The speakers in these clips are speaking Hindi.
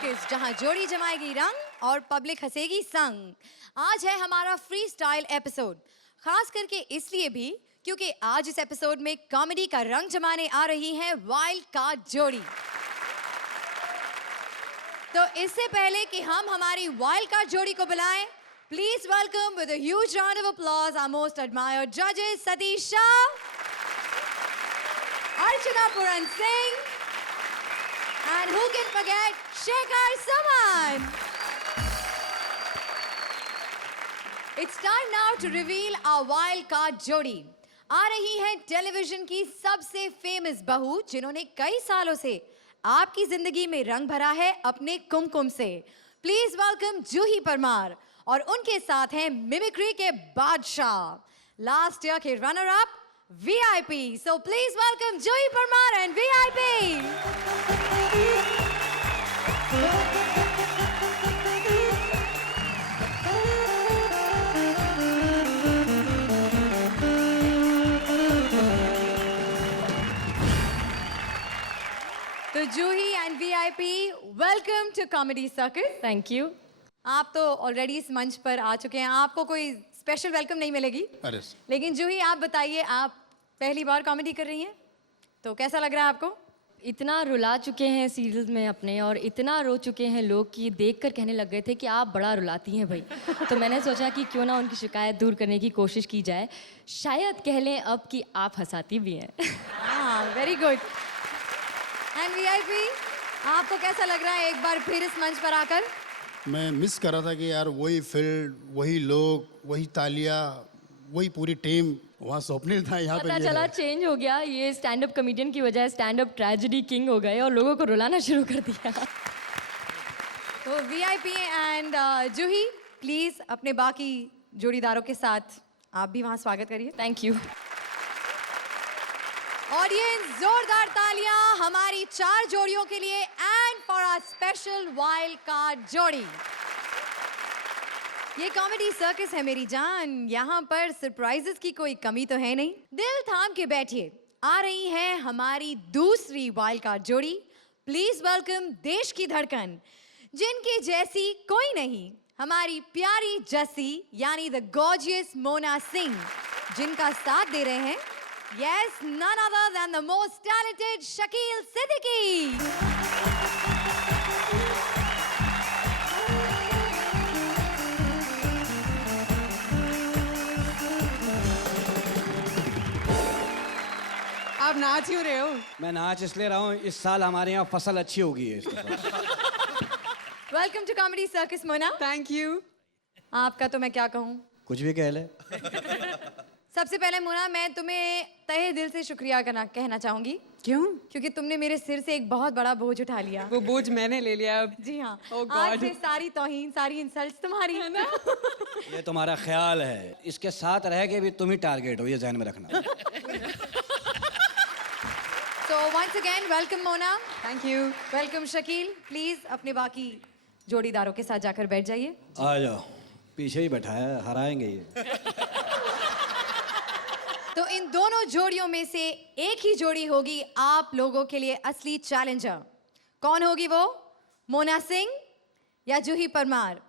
सर्कस, जहां जोड़ी जमाएगी रंग और पब्लिक हंसेगी संग। आज है हमारा फ्री स्टाइल एपिसोड, खास करके इसलिए भी क्योंकि आज इस एपिसोड में कॉमेडी का रंग जमाने आ रही है वाइल्ड कार्ड जोड़ी। तो इससे पहले कि हम हमारी वाइल्ड कार्ड जोड़ी को बुलाएं, please welcome with a huge round of applause our most admired जजेस Satish Shah, Archana Puran Singh, and who can forget Shekhar Saman. It's time now to reveal our wild card जोड़ी। आ रही है टेलीविजन की सबसे फेमस बहू, जिन्होंने कई सालों से आपकी जिंदगी में रंग भरा है अपने कुमकुम से। प्लीज वेलकम जूही परमार, और उनके साथ हैं मिमिक्री के बादशाह, लास्ट ईयर के runner up VIP। So please welcome Juhi Parmar and VIP. तो Juhi and VIP, welcome to comedy circus. Thank you. आप तो ऑलरेडी इस मंच पर आ चुके हैं, आपको कोई स्पेशल वेलकम नहीं मिलेगी। अरे लेकिन जूही, आप बताइए, आप पहली बार कॉमेडी कर रही हैं, तो कैसा लग रहा है आपको? इतना रुला चुके हैं सीरियल में अपने, और इतना रो चुके हैं लोग कि देखकर कहने लग गए थे कि आप बड़ा रुलाती हैं भाई। तो मैंने सोचा कि क्यों ना उनकी शिकायत दूर करने की कोशिश की जाए, शायद कह लें अब कि आप हंसाती भी हैं। हाँ, वेरी गुड। एंड VIP, आपको कैसा लग रहा है एक बार फिर इस मंच पर आकर? मैं मिस कर रहा था कि यार वही फील्ड, वही लोग, वही तालियां, वही पूरी टीम। वहाँ स्वप्निल था, यहाँ पे पता ये चला है। चेंज हो गया, ये स्टैंड अप कॉमेडियन की वजह स्टैंड अप ट्रेजेडी किंग हो गए और लोगों को रुलाना शुरू कर दिया। तो VIP एंड जूही, प्लीज अपने बाकी जोड़ीदारों के साथ आप भी वहाँ स्वागत करिए। Thank you. ऑडियंस, जोरदार तालियां हमारी 4 जोड़ियों के लिए and for our special wild card जोड़ी। ये कॉमेडी सर्कस है मेरी जान, यहाँ पर सरप्राइजेस की कोई कमी तो है नहीं। दिल थाम के बैठिए, आ रही है हमारी दूसरी वाइल्ड कार्ड जोड़ी। प्लीज वेलकम देश की धड़कन, जिनकी जैसी कोई नहीं, हमारी प्यारी जस्सी यानी द गॉर्जियस मोना सिंह, जिनका साथ दे रहे हैं yes, none other than the most talented Shakil Siddiqui. आप नाच क्यों रहे हो? मैं नाच इसलिए रहा हूँ, इस साल हमारे यहाँ फसल अच्छी होगी है। Welcome to Comedy Circus, Mona. Thank you. आपका तो मैं क्या कहूँ, कुछ भी कह ले। सबसे पहले मोना, मैं तुम्हें तहे दिल से शुक्रिया कहना चाहूंगी। क्यों? क्योंकि तुमने मेरे सिर से एक बहुत बड़ा बोझ उठा लिया। वो बोझ मैंने ले लिया अब। जी हाँ, Oh God. आज से सारी तौहीन, सारी इंसल्ट्स तुम्हारी है ना। ये तुम्हारा ख्याल है, इसके साथ रह के भी तुम ही टारगेट हो, ये ध्यान में रखना। So once again, welcome Mona. Thank you. Welcome Shakeel. Please अपने बाकी जोड़ीदारों के साथ जाकर बैठ जाइए। आ जाओ, पीछे ही बैठा है, हराएंगे ये। तो इन दोनों जोड़ियों में से एक ही जोड़ी होगी आप लोगों के लिए असली चैलेंजर। कौन होगी वो? मोना सिंह या जूही परमार?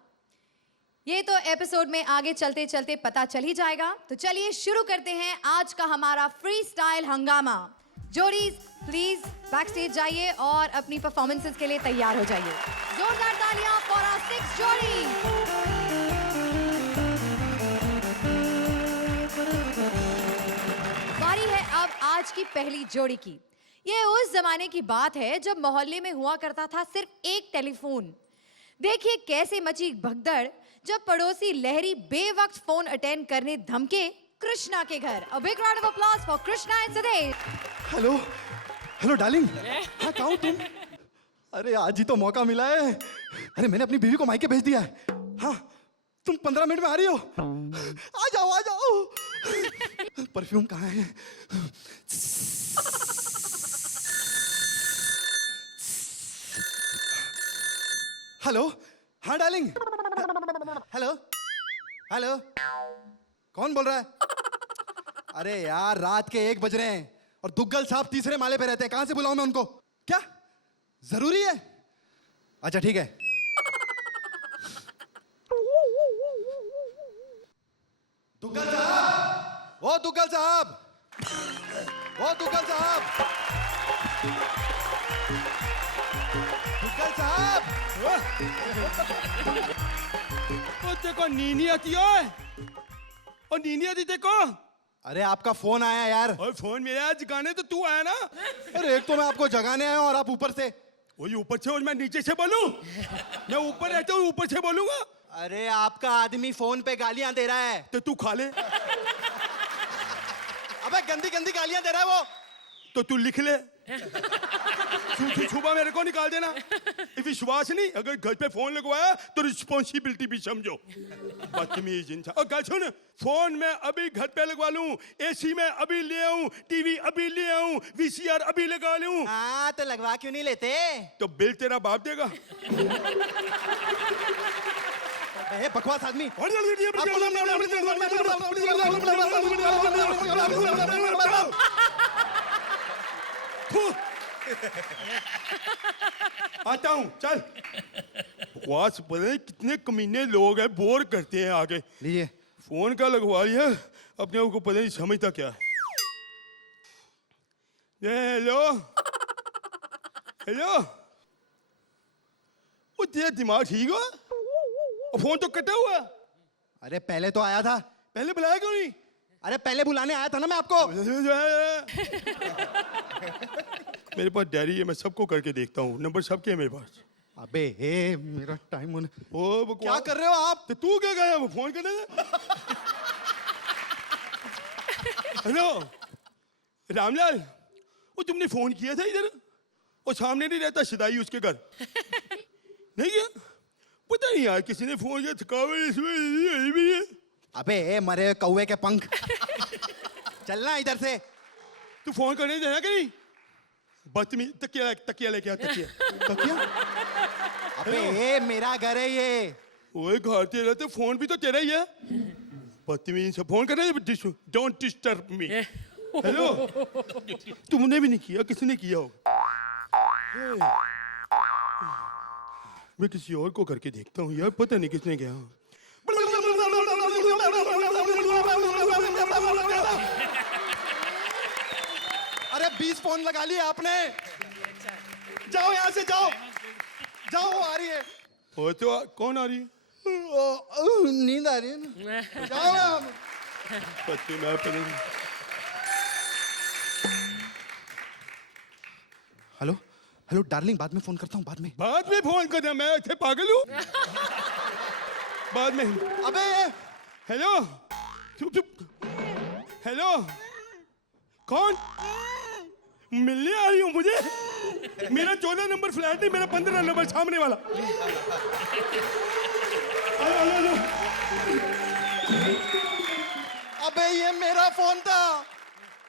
ये तो एपिसोड में आगे चलते चलते पता चल ही जाएगा। तो चलिए शुरू करते हैं आज का हमारा फ्री स्टाइल हंगामा। जोड़ीज प्लीज बैक स्टेज जाइए और अपनी परफॉर्मेंसेस के लिए तैयार हो जाइए। जोरदार तालियां फॉर आवर 6 जोड़ी। बारी है अब आज की पहली जोड़ी की। ये उस जमाने की बात है जब मोहल्ले में हुआ करता था सिर्फ एक टेलीफोन। देखिए कैसे मची भगदड़ जब पड़ोसी लहरी बेवक्त फोन अटेंड करने धमके कृष्णा के घर। A big round of applause for Krishna and Sudesh. Hello hello darling, हाँ कहाँ हो तुम? अरे आज ही तो मौका मिला है। अरे मैंने अपनी बीवी को मायके भेज दिया है। हाँ तुम 15 मिनट में आ रही हो? आ जाओ आ जाओ। परफ्यूम कहाँ है? हेलो, हाँ डार्लिंग। हेलो हेलो, कौन बोल रहा है? अरे यार रात के 1 बज रहे हैं और दुग्गल साहब तीसरे माले पे रहते हैं, कहां से बुलाऊं मैं उनको? क्या जरूरी है? अच्छा ठीक है। दुग्गल साहब, ओ दुग्गल साहब, ओ दुग्गल साहब, दुग्गल साहब। ओ देखो नीनी आती है, और नीनी आती देखो। अरे आपका फोन आया यार। और फोन मेरा आज गाने तो तू आया ना। अरे एक तो मैं आपको जगाने आया हूं और आप ऊपर से। वही ऊपर से और मैं नीचे से बोलूं? मैं ऊपर रहता हूँ, ऊपर से बोलूंगा? अरे आपका आदमी फोन पे गालियां दे रहा है। तो तू खा ले। अबे गंदी गंदी गालियां दे रहा है वो। तो तू लिख ले। सुबह मेरे को निकाल देना। विश्वास नहीं, अगर घर पे फोन लगवाया तो रिस्पॉन्सिबिलिटी भी समझो। बदतमीज इंसान। और क्या सुन, फोन में अभी घर पे लगवा लूं, एसी में अभी ले आऊं, टीवी अभी ले आऊं, वीसीआर अभी लगा लूं। हाँ तो लगवा क्यों नहीं लेते? तो बिल तेरा बाप देगा। ए बकवास आदमी। आता हूँ, चल। बकवास, पता नहीं कितने कमीने लोग हैं, बोर करते हैं आगे। लीजिए। फोन का लगवा लिया, अपने आप को पता नहीं समझता क्या है। हेलो हेलो, वो तेरा दिमाग ठीक हो? फोन तो कटा हुआ। अरे पहले तो आया था। पहले बुलाया क्यों नहीं? अरे पहले बुलाने आया था ना मैं आपको। मेरे पास डायरी है, मैं सबको करके देखता हूँ, नंबर सबके है मेरे पास। अबे हे मेरा टाइम होने। ओ बकवास। क्या कर रहे हो आप? तो तू क्या गया वो फोन करने में? हेलो रामलाल, वो तुमने फोन किया था इधर? वो सामने नहीं रहता शिदाई उसके घर? नहीं किया? पता नहीं यार, किसी ने फोन किया, थकावट इसमें यही भी है। अबे ए मरे कौवे के पंख। चलना इधर से। तू फोन करने देना कि नहीं? बदतमीज। तकिया लेके आ, तकिया। तकिया? अबे ए मेरा घर है ये। ओए घर तेरा तो फोन भी तो तेरा ही है। बदतमीज से फोन करने दे, डोंट डिस्टर्ब मी। हेलो, तुमने भी नहीं किया, किसी ने किया होगा। मैं किसी और को करके देखता हूँ यार, पता नहीं किसने किया। अरे 20 फोन लगा लिए आपने। जाओ यहाँ से, जाओ जाओ। वो आ रही है। ओ तो कौन आ रही है? नींद आ रही है ना। जाओ ना। पति मैं पता नहीं। हेलो हेलो डार्लिंग, बाद में फोन करता हूँ, बाद में। बाद में फोन कर दिया, मैं इतने पागल हूँ? बाद में। अबे हेलो, चुप चुप। हेलो, कौन? मिलने आ रही हूँ मुझे? मेरा 14 नंबर फ्लैट नहीं, मेरा 15 नंबर सामने वाला। हेलो। अबे ये मेरा फोन था।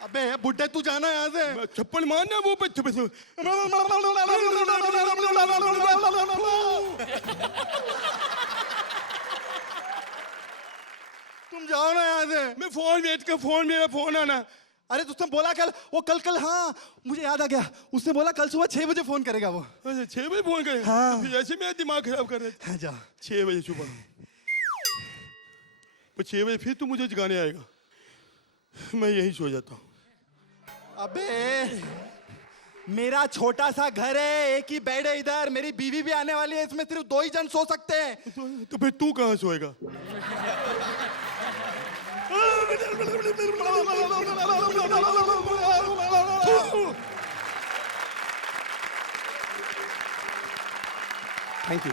अबे बुड्ढे तू जाना यहाँ से। चप्पल मारना वो पे चुप से। तुम जाओ ना यहाँ से। मैं फोन वेट कर, फोन मेरा फोन आना। अरे तुझसे बोला कल, वो कल हाँ मुझे याद आ गया। उसने बोला कल सुबह 6 बजे फोन करेगा वो। अच्छा 6 बजे फोन करे? हाँ। तो फिर ऐसे मेरा दिमाग खराब कर रहे थे। हाँ, जा। 6 बजे सुबह। तो 6 बजे फिर तू मुझे जगाने आएगा, मैं यही सो जाता हूँ। अबे मेरा छोटा सा घर है, एक ही बेड है इधर। मेरी बीवी भी आने वाली है, इसमें सिर्फ 2 ही जन सो सकते हैं। तो फिर तू कहाँ सोएगा? Thank you.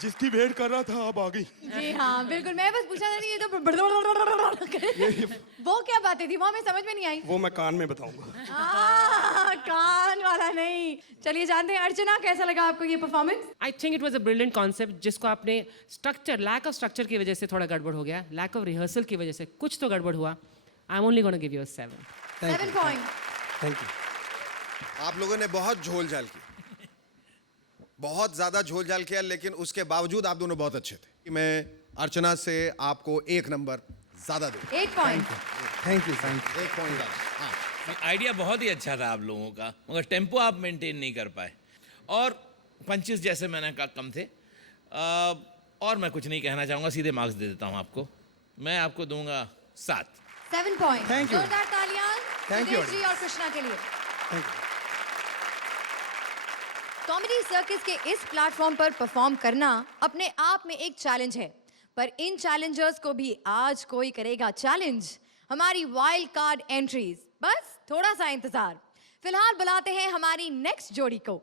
जिसकी वेट कर रहा था अब आ गई। जी हाँ बिल्कुल, मैं बस पूछा था नहीं, ये तो वो क्या बातें थी वो हमें समझ में नहीं आई। वो मैं कान में बताऊंगा। कान वाला नहीं। चलिए जानते हैं, अर्चना कैसा लगा आपको ये performance? I think it was a brilliant concept, जिसको आपने स्ट्रक्चर, लैक ऑफ स्ट्रक्चर की वजह से थोड़ा गड़बड़ हो गया, लैक ऑफ रिहर्सल की वजह से कुछ तो गड़बड़ हुआ। I am only gonna give you a 7 point. Thank you. आप लोगों ने बहुत झोल झाल की, बहुत ज्यादा झोल झाल किया, लेकिन उसके बावजूद आप दोनों बहुत अच्छे थे। मैं अर्चना से आपको 1 नंबर ज्यादा दूंगा। 8 पॉइंट। Thank you. 1 पॉइंट ज्यादा। हाँ। आइडिया बहुत ही अच्छा था आप लोगों का, मगर टेम्पो आप मेंटेन नहीं कर पाए। और पंचेस जैसे मैंने कहा कम थे। और मैं कुछ नहीं कहना चाहूँगा, सीधे मार्क्स दे देता हूँ आपको। मैं आपको दूंगा 7। 7 पॉइंट। Thank you. जोरदार तालियां Thank you, सुदेश जी और कृष्णा के लिए। कॉमेडी सर्कस के इस प्लेटफॉर्म पर परफॉर्म करना अपने आप में एक चैलेंज है, पर इन चैलेंजर्स को भी आज कोई करेगा चैलेंज। हमारी वाइल्ड कार्ड एंट्रीज, बस थोड़ा सा इंतजार। फिलहाल बुलाते हैं हमारी नेक्स्ट जोड़ी को,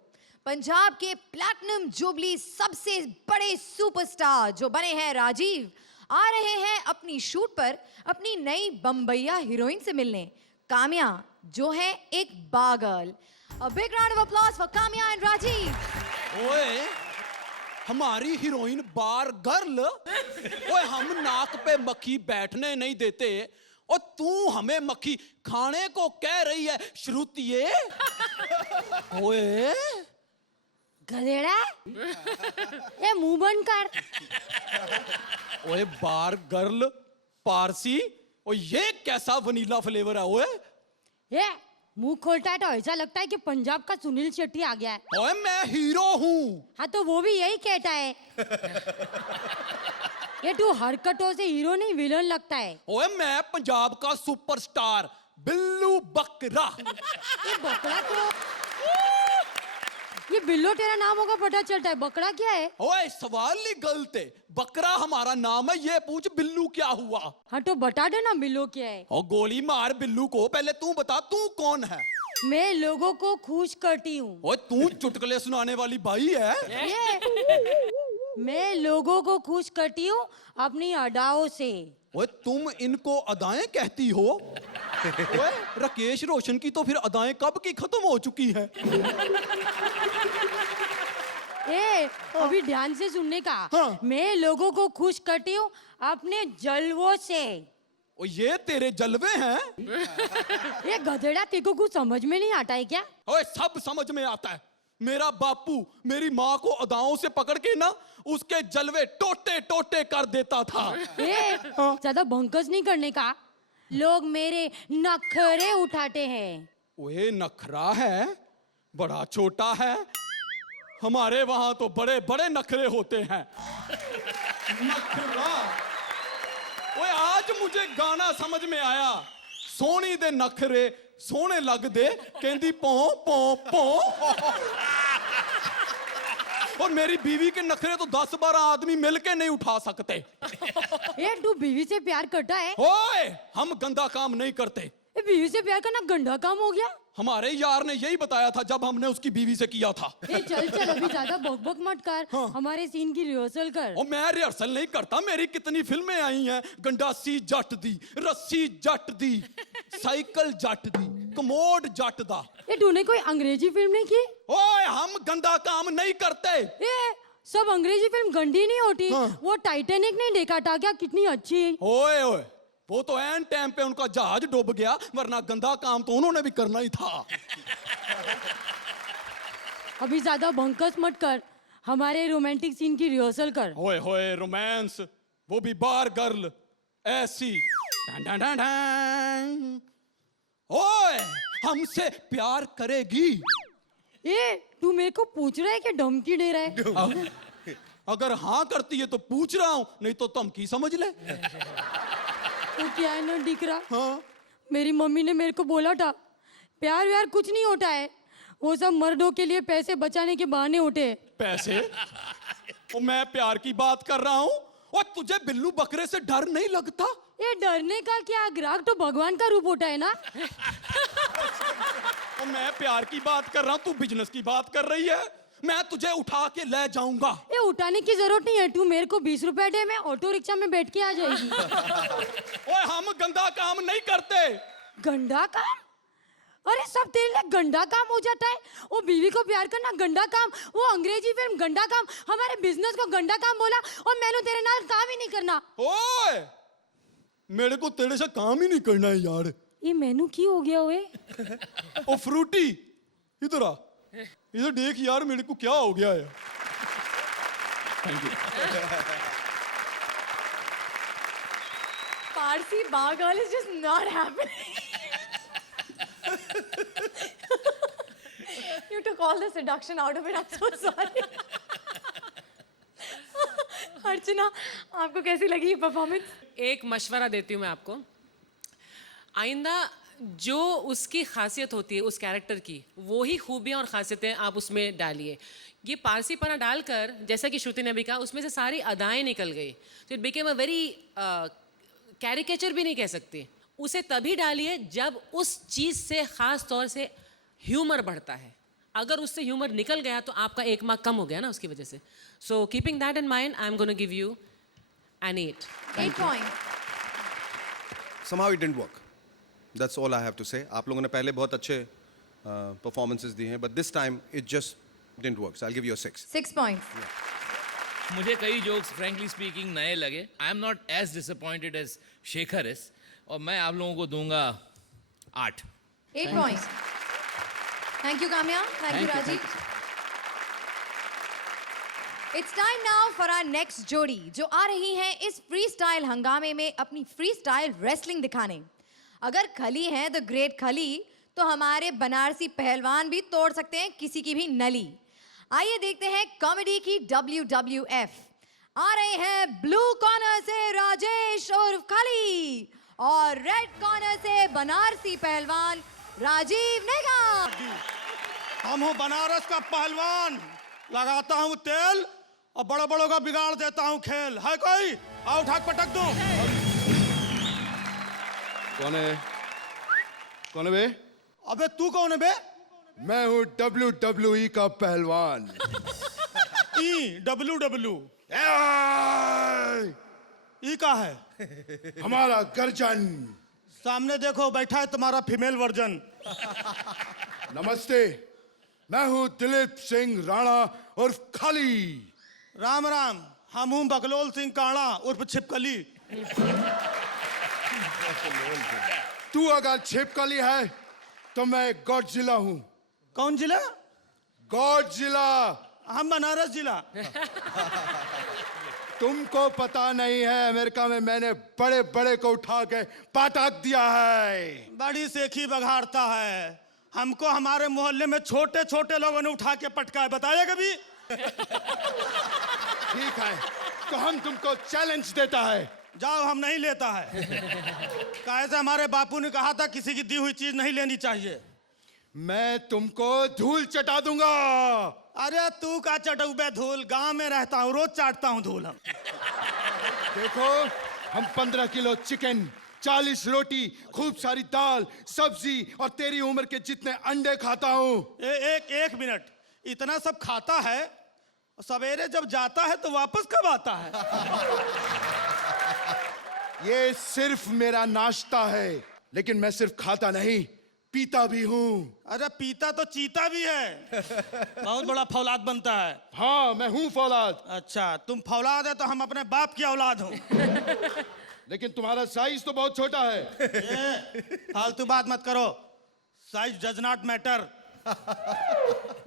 पंजाब के प्लैटिनम जुबली सबसे बड़े सुपरस्टार जो बने हैं राजीव, आ रहे हैं अपनी शूट पर अपनी नई बम्बैया हीरोइन से मिलने, काम्या, जो है एक बार girl. A big round of applause for Kamya and Rajiv. ओए हमारी हीरोइन बार गर्ल, ओए हम नाक पे मक्खी बैठने नहीं देते और तू हमें मक्खी खाने को कह रही है श्रुतिये। ओए गधेड़ा, ये मुंह बंद कर। ओए बार गर्ल पारसी, और ये कैसा वनीला फ्लेवर है? ओए ये मुंह खोलता है तो ऐसा लगता है कि पंजाब का सुनील शेट्टी आ गया है। ओए मैं हीरो हूँ। हाँ तो वो भी यही कहता है। ये तू हरकतों से हीरो नहीं विलन लगता है। ओए मैं पंजाब का सुपरस्टार बिल्लू बकरा। ये बकरा तो ये बिल्लो तेरा नाम होगा पता चलता है, बकरा क्या है? ओए सवाल ही गलत है, बकरा हमारा नाम है, ये पूछ बिल्लू क्या हुआ। हाँ तो बता दे ना बिल्लो क्या है। और गोली मार बिल्लू को, पहले तू बता तू कौन है? मैं लोगों को खुश करती हूँ। ओए तू चुटकुले सुनाने वाली बाई है? मैं लोगों को खुश करती हूँ अपनी अदाओं से। ओए तुम इनको अदाएं कहती हो? ओए राकेश रोशन की तो फिर अदाएं कब की खत्म हो चुकी हैं? अभी ध्यान से सुनने का। हाँ। मैं लोगों को खुश करती हूँ अपने जलवों से। ओ ये तेरे जलवे हैं? ये गधेड़ा तेरे को कुछ समझ में नहीं आता है क्या? ओए सब समझ में आता है। मेरा बापू मेरी माँ को अदाओं से पकड़ के ना उसके जलवे टोटे टोटे कर देता था। ज्यादा भंकस नहीं करने का, लोग मेरे नखरे उठाते हैं। ओए नखरा है, बड़ा छोटा है, हमारे वहां तो बड़े बड़े नखरे होते हैं। नखरा। ओए आज मुझे गाना समझ में आया, सोनी दे नखरे सोने लग दे कहंदी पौ पौ पौ। और मेरी बीवी के नखरे तो 10-12 आदमी मिलके नहीं उठा सकते। ये तू बीवी से प्यार करता है? ओए हम गंदा काम नहीं करते। ये बीवी से प्यार करना गंदा काम हो गया? हमारे यार ने यही बताया था जब हमने उसकी बीवी से किया था। ए चल चल अभी ज्यादा बकबक मत कर। हाँ। हमारे सीन की रिहर्सल कर। और मैं रिहर्सल नहीं करता, मेरी कितनी फिल्में आई हैं, गंडासी जट दी, रस्सी जट दी, साइकिल जट दी, कमोड जट दा। ये तूने कोई अंग्रेजी फिल्म नहीं की? ओए हम गंदा काम नहीं करते। ये सब अंग्रेजी फिल्म गंदी नहीं होती। हाँ। वो टाइटैनिक नहीं देखा था क्या, कितनी अच्छी। ओए ओए वो तो एन टाइम पे उनका जहाज डूब गया, वरना गंदा काम तो उन्होंने भी करना ही था। अभी ज्यादा भंकस मत कर, हमारे रोमांटिक सीन की रिहर्सल कर। ओए होए रोमांस, वो भी बार गर्ल ऐसी। Done done done done. ओए हमसे प्यार करेगी? ये तू मेरे को पूछ रहा है कि धमकी दे रहा है? अगर हाँ करती है तो पूछ रहा हूं, नहीं तो धमकी समझ ले। तो क्या है ना दिख रहा? हाँ मेरी मम्मी ने मेरे को बोला था प्यार व्यार कुछ नहीं होता है, वो सब मर्दों के लिए पैसे बचाने के बहाने होते हैं। पैसे? और मैं प्यार की बात कर रहा हूं। और तुझे बिल्लू बकरे से डर नहीं लगता? ये डरने का क्या, ग्राहक तो भगवान का रूप होता है ना। और मैं प्यार की बात कर रहा हूं, तू बिजनेस की बात कर रही है। मैं तुझे उठा के ले जाऊंगा। ये उठाने की जरूरत नहीं है, तू मेरे को 20 रुपए दे, मैं ऑटो रिक्शा में बैठ के आ जाएगी। ओए हम गंदा काम नहीं करते। गंदा काम? अरे सब तेरे लिए गंदा काम हो जाता है। वो बीवी को प्यार करना गंदा काम, वो अंग्रेजी फिल्म गंदा काम, हमारे बिजनेस को गंदा काम बोला, और मैंने तेरे नाल काम ही नहीं करना। ओए मेरे को तेरे से काम ही नहीं करना है यार। ये मेनू की हो गया हुए? ओ फ्रूटी इधर आ, इधर देख यार मेरे को क्या हो गया है। Thank you. Parsi bar girl is just not happening. You took all the seduction out of it. I'm so sorry. अर्चना, आपको कैसी लगी ये परफॉर्मेंस? एक मशवरा देती हूँ मैं आपको, आइंदा जो उसकी खासियत होती है उस कैरेक्टर की, वो ही खूबियाँ और खासियतें आप उसमें डालिए। ये पारसीपना डालकर, जैसा कि श्रुति ने भी कहा, उसमें से सारी अदाएं निकल गई, तो it became a very caricature भी नहीं कह सकती। उसे तभी डालिए जब उस चीज़ से ख़ास तौर से ह्यूमर बढ़ता है। अगर उससे ह्यूमर निकल गया तो आपका 1 मार्क कम हो गया ना उसकी वजह से। So keeping that in mind, I am gonna give you an 8. 8 points. Somehow it didn't work. That's all I have to say. आप लोगों ने पहले बहुत अच्छे performances दिए हैं, but this time it just didn't work. So I'll give you a 6. 6 points. मुझे कई जोक्स फ्रैंकली स्पीकिंग नए लगे। I am not as disappointed as Shekhar is, और मैं आप लोगों को दूंगा 8. 8 points. Thank you, Kamya. Thank you, Rajiv. It's time now for our next जोड़ी, जो आ रही हैं इस फ्री स्टाइल हंगामे में अपनी फ्री स्टाइल रेसलिंग दिखाने। अगर खली हैं द ग्रेट खली, तो हमारे बनारसी पहलवान भी तोड़ सकते हैं किसी की भी नली। आइए देखते हैं कॉमेडी की WWF। आ रहे हैं ब्लू कॉर्नर से राजेश उर्फ खली, और रेड कॉर्नर से बनारसी पहलवान राजीव नेगा। हम हूँ बनारस का पहलवान, लगाता हूँ तेल और बड़ों बड़ों का बिगाड़ देता हूँ खेल। है कोई? आओ ठाक पटक दूं। कौन है? कौन है बे? अबे तू कौन है बे? मैं हूँ WWE का पहलवान। WW ई का है? हमारा गर्जन। सामने देखो बैठा है तुम्हारा फीमेल वर्जन। नमस्ते, मैं हूँ दिलीप सिंह राणा उर्फ खाली। राम राम, हम हूँ बकलोल सिंह काणा उर्फ छिपकली। तू अगर छिपकली है तो मैं गॉडजिला हूँ। कौन जिला? गॉडजिला। हम बनारस जिला। तुमको पता नहीं है, अमेरिका में मैंने बड़े बड़े को उठा के पटक दिया है। बड़ी सेखी बघाड़ता है। हमको हमारे मोहल्ले में छोटे छोटे लोगों ने उठा के पटका है, बताया कभी? ठीक है, तो हम तुमको चैलेंज देता है। जाओ, हम नहीं लेता है। काहे से हमारे बापू ने कहा था किसी की दी हुई चीज नहीं लेनी चाहिए। मैं तुमको धूल चटा दूंगा। अरे तू का चटूबे धूल, गांव में रहता हूँ, रोज चाटता हूँ धूल। हम देखो, हम 15 किलो चिकन, 40 रोटी, खूब सारी दाल, सब्जी और तेरी उम्र के जितने अंडे खाता हूँ। एक मिनट, इतना सब खाता है, सवेरे जब जाता है तो वापस कब आता है? ये सिर्फ मेरा नाश्ता है, लेकिन मैं सिर्फ खाता नहीं, पीता भी हूँ। अरे पीता तो चीता भी है। बहुत बड़ा फौलाद बनता है। हाँ, मैं हूँ फौलाद। अच्छा, तुम फौलाद है तो हम अपने बाप की औलाद हूँ। लेकिन तुम्हारा साइज तो बहुत छोटा है। फालतू बात मत करो, साइज डज नॉट मैटर।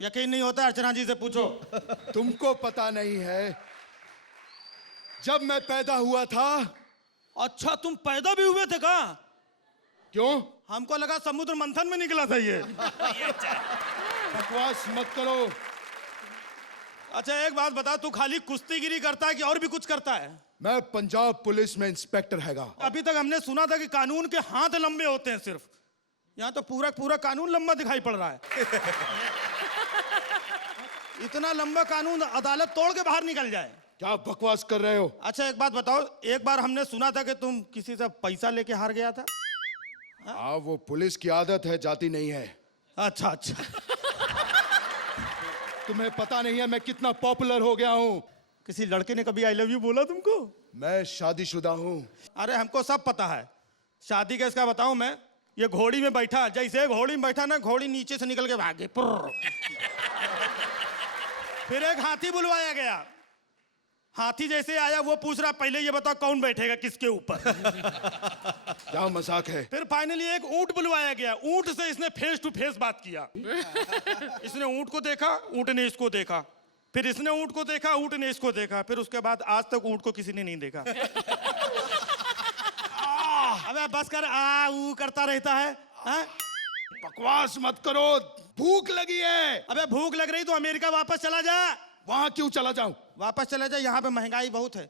यकीन नहीं होता अर्चना जी से पूछो। तुमको पता नहीं है, जब मैं पैदा हुआ था। अच्छा, तुम पैदा भी हुए थे का? क्यों? हमको लगा समुद्र मंथन में निकला था ये। बकवास मत करो। अच्छा एक बात बता, तू खाली कुश्तीगिरी करता है कि और भी कुछ करता है? मैं पंजाब पुलिस में इंस्पेक्टर हैगा। अभी तक हमने सुना था कि कानून के हाथ लंबे होते हैं सिर्फ, यहाँ तो पूरा पूरा कानून लंबा दिखाई पड़ रहा है। इतना लंबा कानून अदालत तोड़ के बाहर निकल जाए। क्या बकवास कर रहे हो? अच्छा एक बात बताओ, एक बार हमने सुना था कि तुम किसी से पैसा लेके हार गया था। हाँ, वो पुलिस की आदत है, जाती नहीं है। अच्छा अच्छा। तुम्हें पता नहीं है मैं कितना पॉपुलर हो गया हूँ। किसी लड़के ने कभी आई लव यू बोला तुमको? मैं शादीशुदा हूँ। अरे हमको सब पता है। शादी का इसका बताऊं मैं, ये घोड़ी में बैठा, जैसे घोड़ी में बैठा ना, घोड़ी नीचे से निकल के भागे। फिर एक हाथी बुलवाया गया। हाथी जैसे आया वो पूछ रहा, पहले ये बताओ कौन बैठेगा किसके ऊपर? क्या मजाक है? फिर फाइनली एक ऊंट बुलवाया गया। ऊंट से इसने फेस टू फेस बात किया। इसने ऊंट को देखा, ऊंट ने इसको देखा, फिर इसने ऊंट को देखा, ऊंट ने इसको देखा, फिर उसके बाद आज तक ऊंट को किसी ने नहीं देखा। अबे बस कर, आ ऊ करता रहता है। बकवास मत करो। भूख लगी है। अबे भूख लग रही तो अमेरिका वापस चला जा। वहां क्यों चला जाऊं? वापस चला जा, यहाँ पे महंगाई बहुत है।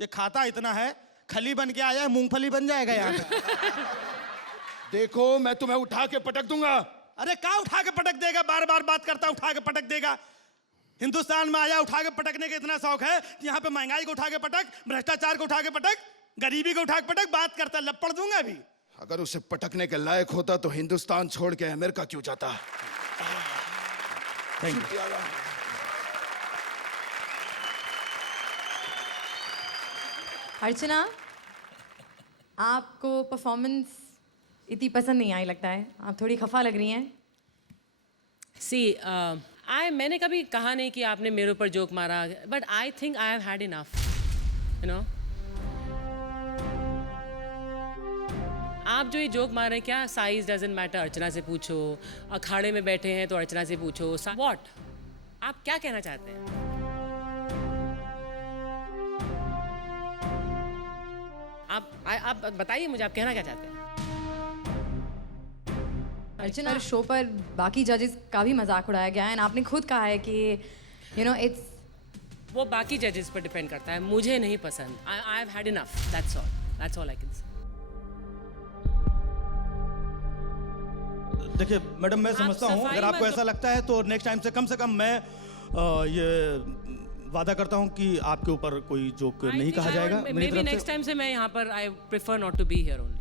ये खाता इतना है, खली बन के आया है, मूंगफली बन जाएगा यहाँ पे। देखो मैं तुम्हें उठा के पटक दूंगा। अरे क्या उठा के पटक देगा? बार बार बात करता उठा के पटक देगा। हिंदुस्तान में आया, उठा के पटकने का इतना शौक है कि यहाँ पे महंगाई को उठा के पटक, भ्रष्टाचार को उठा के पटक, गरीबी को उठा के पटक, बात करता लपड़ दूंगा अभी। अगर उसे पटकने के लायक होता तो हिंदुस्तान छोड़ के अमेरिका क्यों जाता? Thank you. अर्चना, आपको परफॉर्मेंस इतनी पसंद नहीं आई लगता है, आप थोड़ी खफा लग रही हैं। मैंने कभी कहा नहीं कि आपने मेरे ऊपर जोक मारा, but I think I have had enough, you know. आप जो ये जोक मार रहे हैं, क्या साइज डजंट मैटर, अर्चना से पूछो, अखाड़े में बैठे हैं तो अर्चना से पूछो, व्हाट, आप क्या कहना चाहते हैं? आप बताइए मुझे, आप कहना क्या चाहते हैं? अर्चना, शो पर बाकी जजेस का भी मजाक उड़ाया गया है, और आपने खुद कहा है कि यू नो इट्स, वो बाकी जजेस पर डिपेंड करता है, मुझे नहीं पसंद। I have had enough, that's all I can say. देखिए मैडम, मैं समझता हूँ अगर आपको ऐसा लगता है तो नेक्स्ट टाइम से कम मैं ये वादा करता हूँ कि आपके ऊपर कोई जोक नहीं कहा जाएगा। मे बी नेक्स्ट टाइम से मैं यहाँ पर I prefer not to be here only.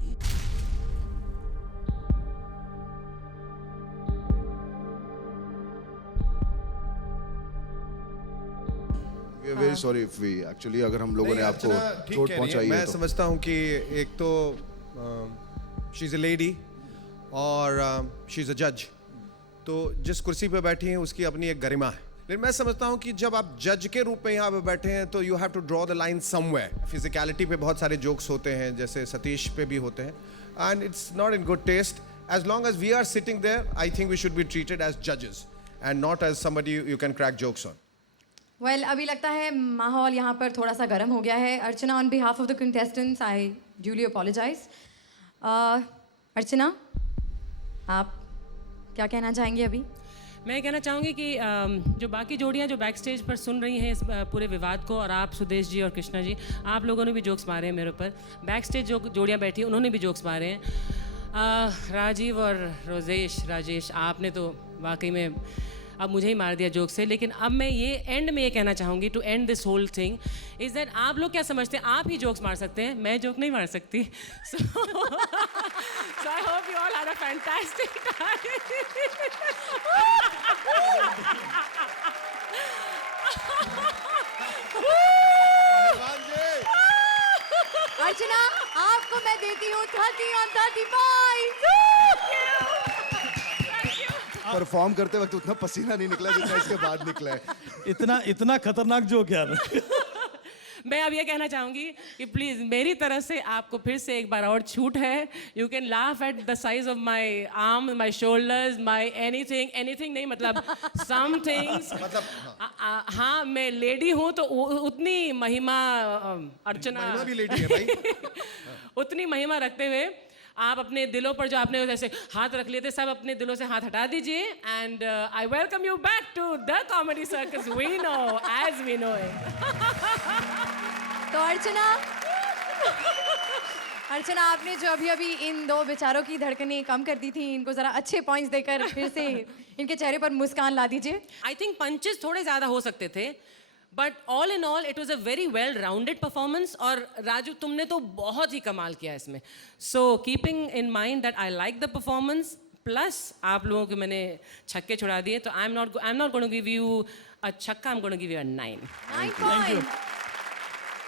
Very sorry if we actually, अगर हम लोगों ने आपको चोट पहुंचाई है। मैं समझता हूं कि एक तो शी इज़ अ लेडी और शी इज़ अ जज, तो जिस कुर्सी पे बैठी हैं उसकी अपनी एक गरिमा है। लेकिन मैं समझता हूं कि जब आप जज के रूप में यहाँ पे बैठे हैं तो you have to draw the line somewhere. Physicality पे बहुत सारे जोक्स होते हैं, जैसे सतीश पे भी होते हैं, and it's not in good taste. As long as we are sitting there, I think we should be treated as जजेस and not as somebody you can crack jokes on. Well, अभी लगता है माहौल यहाँ पर थोड़ा सा गर्म हो गया है। Archana, on behalf of the contestants I duly apologise. Archana, आप क्या कहना चाहेंगे अभी? मैं कहना चाहूँगी कि जो बाकी जोड़ियाँ जो बैक स्टेज पर सुन रही हैं इस पूरे विवाद को, और आप सुदेश जी और कृष्णा जी, आप लोगों ने भी जोक्स मारे हैं मेरे ऊपर। बैक स्टेज जो जोड़ियाँ बैठी हैं उन्होंने भी जोक्स मारे हैं। राजीव और राजेश, आपने तो वाकई में अब मुझे ही मार दिया जोक से। लेकिन अब मैं ये एंड में ये कहना चाहूँगी, to end this whole thing is that आप लोग क्या समझते हैं, आप ही जोक्स मार सकते हैं, मैं जोक नहीं मार सकती। So I hope you all had a fantastic time. Archana, आपको मैं देती हूँ 30 on 35। परफॉर्म करते वक्त उतना पसीना नहीं निकला जितना इसके बाद निकला है। इतना खतरनाक जोक यार। मैं अब ये कहना चाहूँगी कि प्लीज़ मेरी तरफ से आपको फिर से एक बार और छूट है। You can laugh at the size of my arm, my shoulders, my anything नहीं, मतलब सम थिंग्स। हाँ, मैं लेडी हूँ तो उतनी महिमा, अर्चना भी लेडी है भाई। उतनी महिमा रखते हुए आप अपने दिलों पर जो आपने जैसे हाथ रख लिए थे, सब अपने दिलों से हाथ हटा दीजिए। And I welcome you back to the comedy circus we know as we know it. तो अर्चना, आपने जो अभी इन दो बेचारों की धड़कनें कम कर दी थी, इनको जरा अच्छे पॉइंट्स देकर फिर से इनके चेहरे पर मुस्कान ला दीजिए। आई थिंक पंचेस थोड़े ज़्यादा हो सकते थे, but all in all it was a very well rounded performance. और राजू, तुमने तो बहुत ही कमाल किया इसमें। So keeping in mind that I like the performance, plus आप लोगों के मैंने छक्के छुड़ा दिए, तो I am not going to give you a छक्का, I am going to give you a 9। Thank you.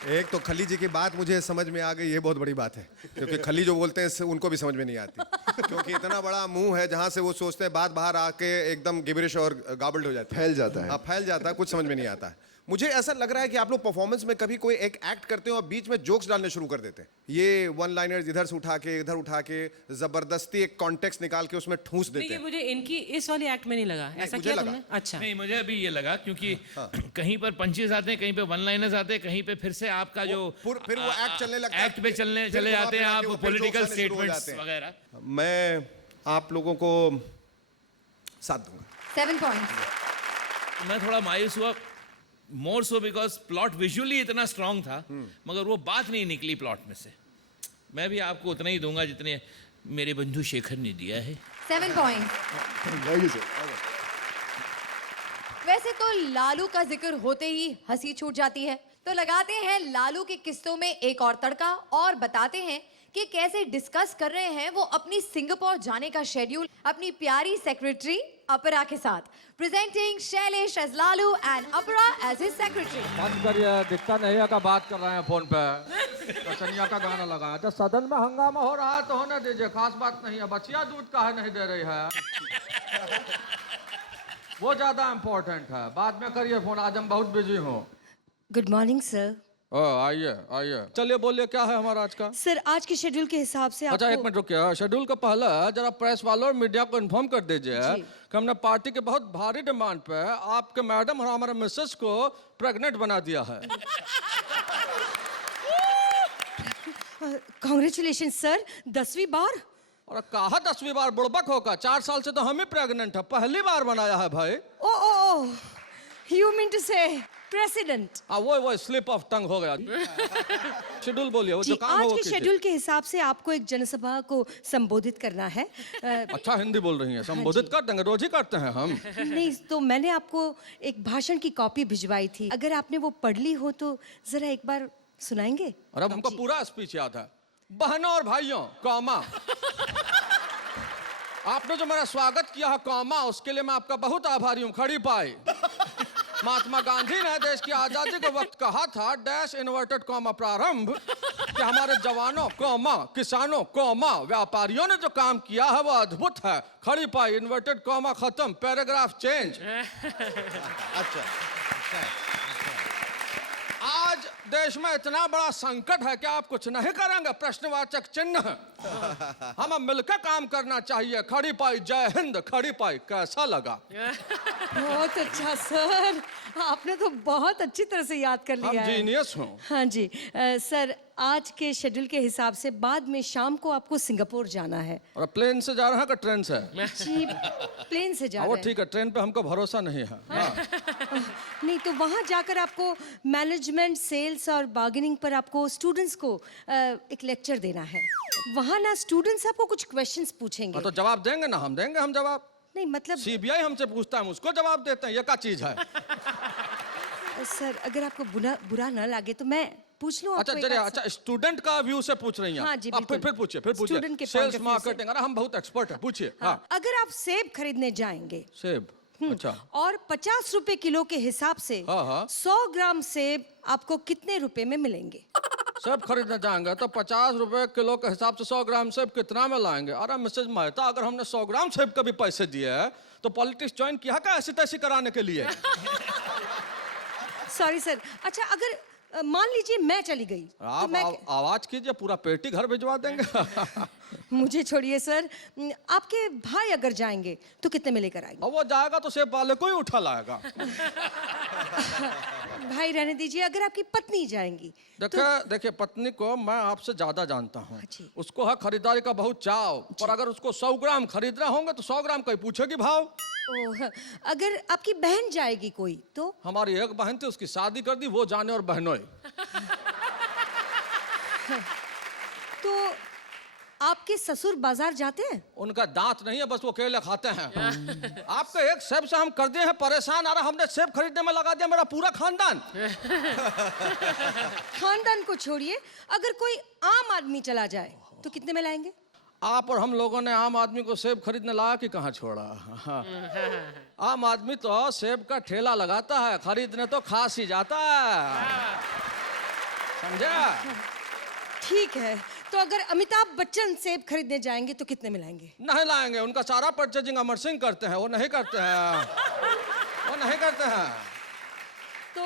एक तो खली जी की बात मुझे समझ में आ गई, ये बहुत बड़ी बात है, क्योंकि खली जो बोलते हैं उनको भी समझ में नहीं आती, क्योंकि इतना बड़ा मुंह है जहां से वो सोचते हैं बात बाहर आके एकदम गिबरिश और गाबल्ड हो जाती है, फैल जाता है। हाँ, फैल जाता है, कुछ समझ में नहीं आता है। मुझे ऐसा लग रहा है कि आप लोग परफॉर्मेंस में कभी कोई एक एक्ट करते हो और बीच में जोक्स डालने शुरू कर देते हैं। ये वन लाइनर्स इधर से इधर उठा के जबरदस्ती एक कॉन्टेक्स्ट निकाल के उसमें ठूस देते हैं। मुझे इनकी इस वाली एक्ट में नहीं लगा, ऐसा किया तुमने? अच्छा, नहीं, मुझे अभी ये लगा क्योंकि कहीं पर पंचेस आते हैं, कहीं पे वन लाइनर्स आते हैं, कहीं पे फिर से आपका जो फिर वो एक्ट चलने लगता है, एक्ट पे चले जाते हैं आप, पॉलिटिकल स्टेटमेंट्स वगैरह। मैं आप लोगों को 7 दूंगा। 7 points. मैं थोड़ा मायूस हुआ, मोर सो बिकॉज प्लॉट विजुअली इतना स्ट्रांग था, मगर वो बात नहीं निकली प्लॉट में से। मैं भी आपको उतना ही दूंगा जितने मेरे बंधु शेखर ने दिया है। 7 points. वैसे तो लालू का जिक्र होते ही हंसी छूट जाती है, तो लगाते हैं लालू के किस्सों में एक और तड़का और बताते हैं कि कैसे डिस्कस कर रहे हैं वो अपनी सिंगापुर जाने का शेड्यूल अपनी प्यारी सेक्रेटरी अपरा के साथ। Presenting Shailesh as Lalu and Apara as his secretary. बंद करिए, दिखता नहीं है का बात कर रहे हैं फोन पे। कचनिया का गाना लगाया तो सदन में हंगामा हो रहा है तो होने दीजिए, खास बात नहीं है। बच्चिया दूध काहे नहीं दे रही है, वो ज्यादा इम्पोर्टेंट है। बाद में करिए फोन, आज हम बहुत बिजी हूँ। Good morning sir. आइए आइए, चलिए बोलिए क्या है हमारा आज का। सर आज के शेड्यूल के हिसाब से अच्छा, एक मिनट रुकिए। शेड्यूल का पहले जरा प्रेस वालों और मीडिया को इन्फॉर्म कर दीजिए कि हमने पार्टी के बहुत भारी डिमांड पे आपके मैडम और हमारे मिसेस को प्रेग्नेंट बना दिया है। कांग्रेचुलेशन सर, 10वीं बार। और कहा 10वीं बार, बुड़बक होगा। 4 साल से तो हम ही प्रेग्नेंट है, पहली बार बनाया है भाई। ओ यू मीन टू से प्रेसिडेंट। वो स्लिप ऑफ टंग हो गया। शेड्यूल बोलिए, वो जो काम हो आज वो के कीजिए। शेड्यूल के हिसाब से आपको एक जनसभा को संबोधित करना है। अच्छा हिंदी बोल रही हैं, संबोधित कर देंगे, रोज ही करते हैं हम। नहीं तो मैंने आपको एक भाषण की कॉपी भिजवाई थी, अगर आपने वो पढ़ ली हो तो जरा एक बार सुनाएंगे। और अब हमको पूरा स्पीच याद है। बहनों और भाइयों, कौमा, आपने जो मेरा स्वागत किया है कौमा, उसके लिए मैं आपका बहुत आभारी हूँ। खड़ी पाई। महात्मा गांधी ने देश की आजादी के वक्त कहा था, डैश इन्वर्टेड कॉमा प्रारंभ, कि हमारे जवानों कॉमा, किसानों कॉमा, व्यापारियों ने जो काम किया है वो अद्भुत है। खड़ी पाई, इन्वर्टेड कॉमा खत्म, पैराग्राफ चेंज। अच्छा, आज देश में इतना बड़ा संकट है कि आप कुछ नहीं करेंगे, प्रश्नवाचक चिन्ह। हम अब मिलकर काम करना चाहिए। खड़ी पाई, जय हिंद। खड़ी पाई, कैसा लगा? बहुत अच्छा सर, आपने तो बहुत अच्छी तरह से याद कर लिया हम है। जीनियस हूँ। हाँ जी सर, आज के शेड्यूल के हिसाब से बाद में शाम को आपको सिंगापुर जाना है। और प्लेन से जा रहे हैं कि ट्रेन से? जी प्लेन से जा वो रहे हैं। ठीक है, ट्रेन पे हमको भरोसा नहीं है। नहीं तो वहाँ जाकर आपको मैनेजमेंट, सेल्स और बार्गेनिंग पर आपको स्टूडेंट्स को एक लेक्चर देना है। वहाँ ना स्टूडेंट्स आपको कुछ क्वेश्चंस पूछेंगे। तो जवाब देंगे ना, हम देंगे हम जवाब। नहीं मतलब सीबीआई हमसे पूछता है, हम उसको जवाब देते हैं, ये क्या चीज है? सर अगर आपको बुरा ना लगे तो मैं पूछ लूं अच्छा आपको चलिए, एक आध अच्छा स्टूडेंट का व्यू से पूछ रही हैं। हाँ जी, अब बिल्कुल। फिर पूछिए, फिर पूछिए। Student के point सेल्स of view से। मार्केटिंग, अरे हम बहुत एक्सपर्ट हैं, पूछिए। हाँ, हाँ, अगर आप सेब खरीदने जाएंगे सेब, अच्छा, और 50 रुपए किलो के हिसाब से हाँ, हाँ। 100 ग्राम सेब आपको कितने रुपए में मिलेंगे? सेब खरीदने जाएंगे तो 50 रुपए किलो के हिसाब से 100 ग्राम सेब कितना में लाएंगे? अरे मिसेज मेहता, अगर हमने 100 ग्राम सेब के भी पैसे दिए तो पॉलिटिक्स ज्वाइन किया क्या ऐसी तैसी कराने के लिए? Sorry sir. अच्छा अगर मान लीजिए मैं चली गई तो आप मैं आवाज कीजिए, पूरा पेटी घर भिजवा देंगे। मुझे छोड़िए सर, आपके भाई अगर जाएंगे तो कितने में लेकर आएंगे? अब वो जाएगा तो सेब वाले को ही उठा लाएगा। भाई रहने दीजिए, अगर आपकी पत्नी जाएंगी देखिए पत्नी को मैं आपसे ज्यादा जानता हूँ। उसको है खरीदारी का बहुत चाव, और अगर उसको 100 ग्राम खरीदना होंगे तो 100 ग्राम का ही पूछेगी भाव। ओह, अगर आपकी बहन जाएगी कोई तो? हमारी एक बहन थी, उसकी शादी कर दी, वो जाने और बहनों। तो आपके ससुर बाजार जाते हैं? उनका दांत नहीं है, बस वो केले खाते हैं। आपके एक सेब से हम कर दिए हैं परेशान। अरे हमने सेब खरीदने में लगा दिया मेरा पूरा खानदान। खानदान को छोड़िए, अगर कोई आम आदमी चला जाए तो कितने में लाएंगे? आप और हम लोगों ने आम आदमी को सेब खरीदने लाया कि कहाँ छोड़ा। आम आदमी तो सेब का ठेला लगाता है, खरीदने तो खास ही जाता है, समझा? ठीक है, तो अगर अमिताभ बच्चन सेब खरीदने जाएंगे तो कितने में लाएंगे? नहीं लाएंगे, उनका सारा परचेजिंग अमर सिंह करते हैं, वो नहीं करते हैं, वो नहीं करते हैं। तो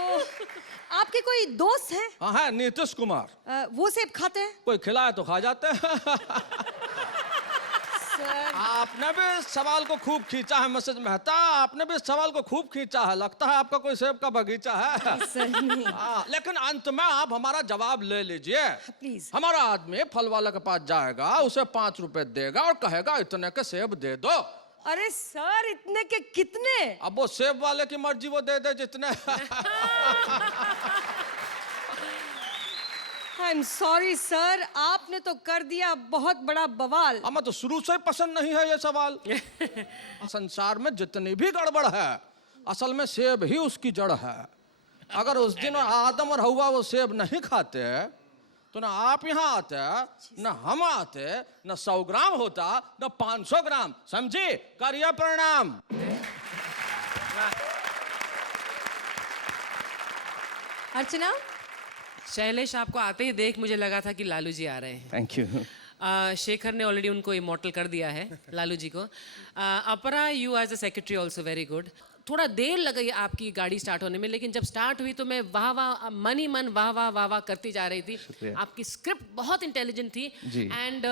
आपके कोई दोस्त हैं? हाँ है, नीतीश कुमार। वो सेब खाते हैं? कोई खिलाए तो खा जाते हैं। आपने भी इस सवाल को खूब खींचा है मिसेज मेहता, आपने भी इस सवाल को खूब खींचा है। लगता है आपका कोई सेब का बगीचा है। लेकिन अंत में आप हमारा जवाब ले लीजिए प्लीज। हमारा आदमी फल वाले के पास जाएगा, उसे 5 रुपए देगा और कहेगा इतने के सेब दे दो। अरे सर, इतने के कितने? अब वो सेब वाले की मर्जी, वो दे दे जितने। आई एम सॉरी सर, आपने तो कर दिया बहुत बड़ा बवाल। हमें तो शुरू से पसंद नहीं है ये सवाल। संसार में जितनी भी गड़बड़ है, असल में सेब ही उसकी जड़ है। अगर उस दिन आदम और हवा वो सेब नहीं खाते तो ना आप यहाँ आते, ना हम आते, ना 100 ग्राम होता, ना 500 ग्राम। समझी? करिए प्रणाम। अर्चना, शैलेश आपको आते ही देख मुझे लगा था कि लालू जी आ रहे हैं। Thank you. शेखर ने ऑलरेडी उनको इमॉर्टल कर दिया है, लालू जी को। Apara, you as a secretary also very good. थोड़ा देर लगी आपकी गाड़ी स्टार्ट होने में, लेकिन जब स्टार्ट हुई तो मैं वाह वाह, मन ही मन वाह वाह वाह वाह करती जा रही थी। आपकी स्क्रिप्ट बहुत इंटेलिजेंट थी एंड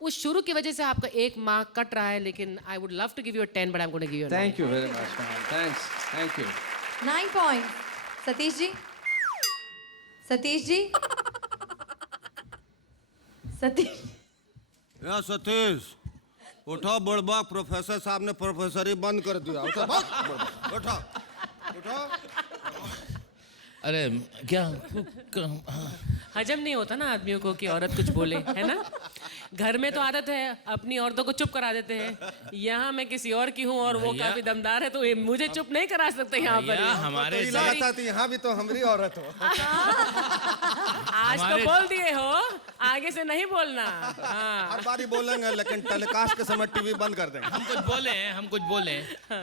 उस शुरू की वजह से आपका 1 मार्क कट रहा है, लेकिन I would love to give you 10 but I am gonna give you 9। Thank you very much ma'am, thanks, thank you. 9 point. Satish ji, Satish ji, Satish, या सतीश, उठो बुड़बक, प्रोफेसर साहब ने प्रोफेसरी बंद कर दिया। उठो भाग, उठो उठो। अरे क्या हजम नहीं होता ना आदमियों को कि औरत कुछ बोले, है ना? घर में तो आदत है, अपनी औरतों को चुप करा देते हैं। यहाँ मैं किसी और की हूँ और वो भैया- काफी दमदार है, तो ये मुझे चुप नहीं करा सकते यहाँ पर। भैया, हमारे तो लगा था कि यहाँ भी तो हमारी औरत हो। आज तो हमारे- बोल दिए हो, आगे से नहीं बोलना। हाँ। हर बारी बोलेंगे, लेकिन टेलीकास्ट के समय टीवी बंद कर देंगे। हम कुछ बोले।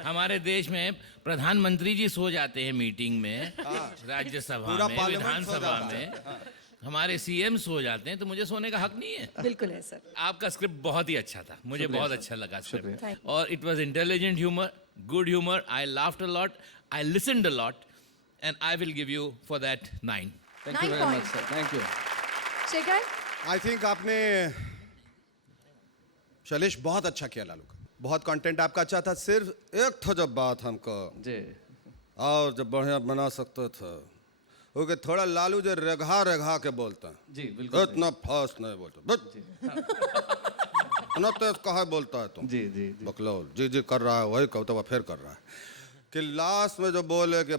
हमारे देश में प्रधानमंत्री जी सो जाते हैं मीटिंग में, राज्यसभा पूरा में, पार्लियामेंट सो विधानसभा जाता है। में। हमारे सीएम सो जाते हैं, तो मुझे सोने का हक नहीं है। बिल्कुल है सर। आपका स्क्रिप्ट बहुत ही अच्छा था, मुझे बहुत अच्छा लगा स्क्रिप्ट, और it was intelligent humour, good humour. I laughed a lot, I listened a lot, and I will give you for that 9। Thank you 9 very much point. Sir, thank you. Shekhar, I think आपने, शैलेश, बहुत अच्छा किया लालू का। बहुत कंटेंट आपका अच्छा था। सिर्फ एक था जब बात हमको जी। और जब बढ़िया बना सकते थे, क्योंकि थोड़ा लालू जो रेघा रेघा के बोलते हैं, जी बिल्कुल। इतना फास्ट नहीं बोलते। इतना तेज कहा बोलता है तुम? जी जी जी। बकलौल जी जी कर रहा है, वही कहता हुआ फिर कर रहा है कि लास्ट में जो बोले कि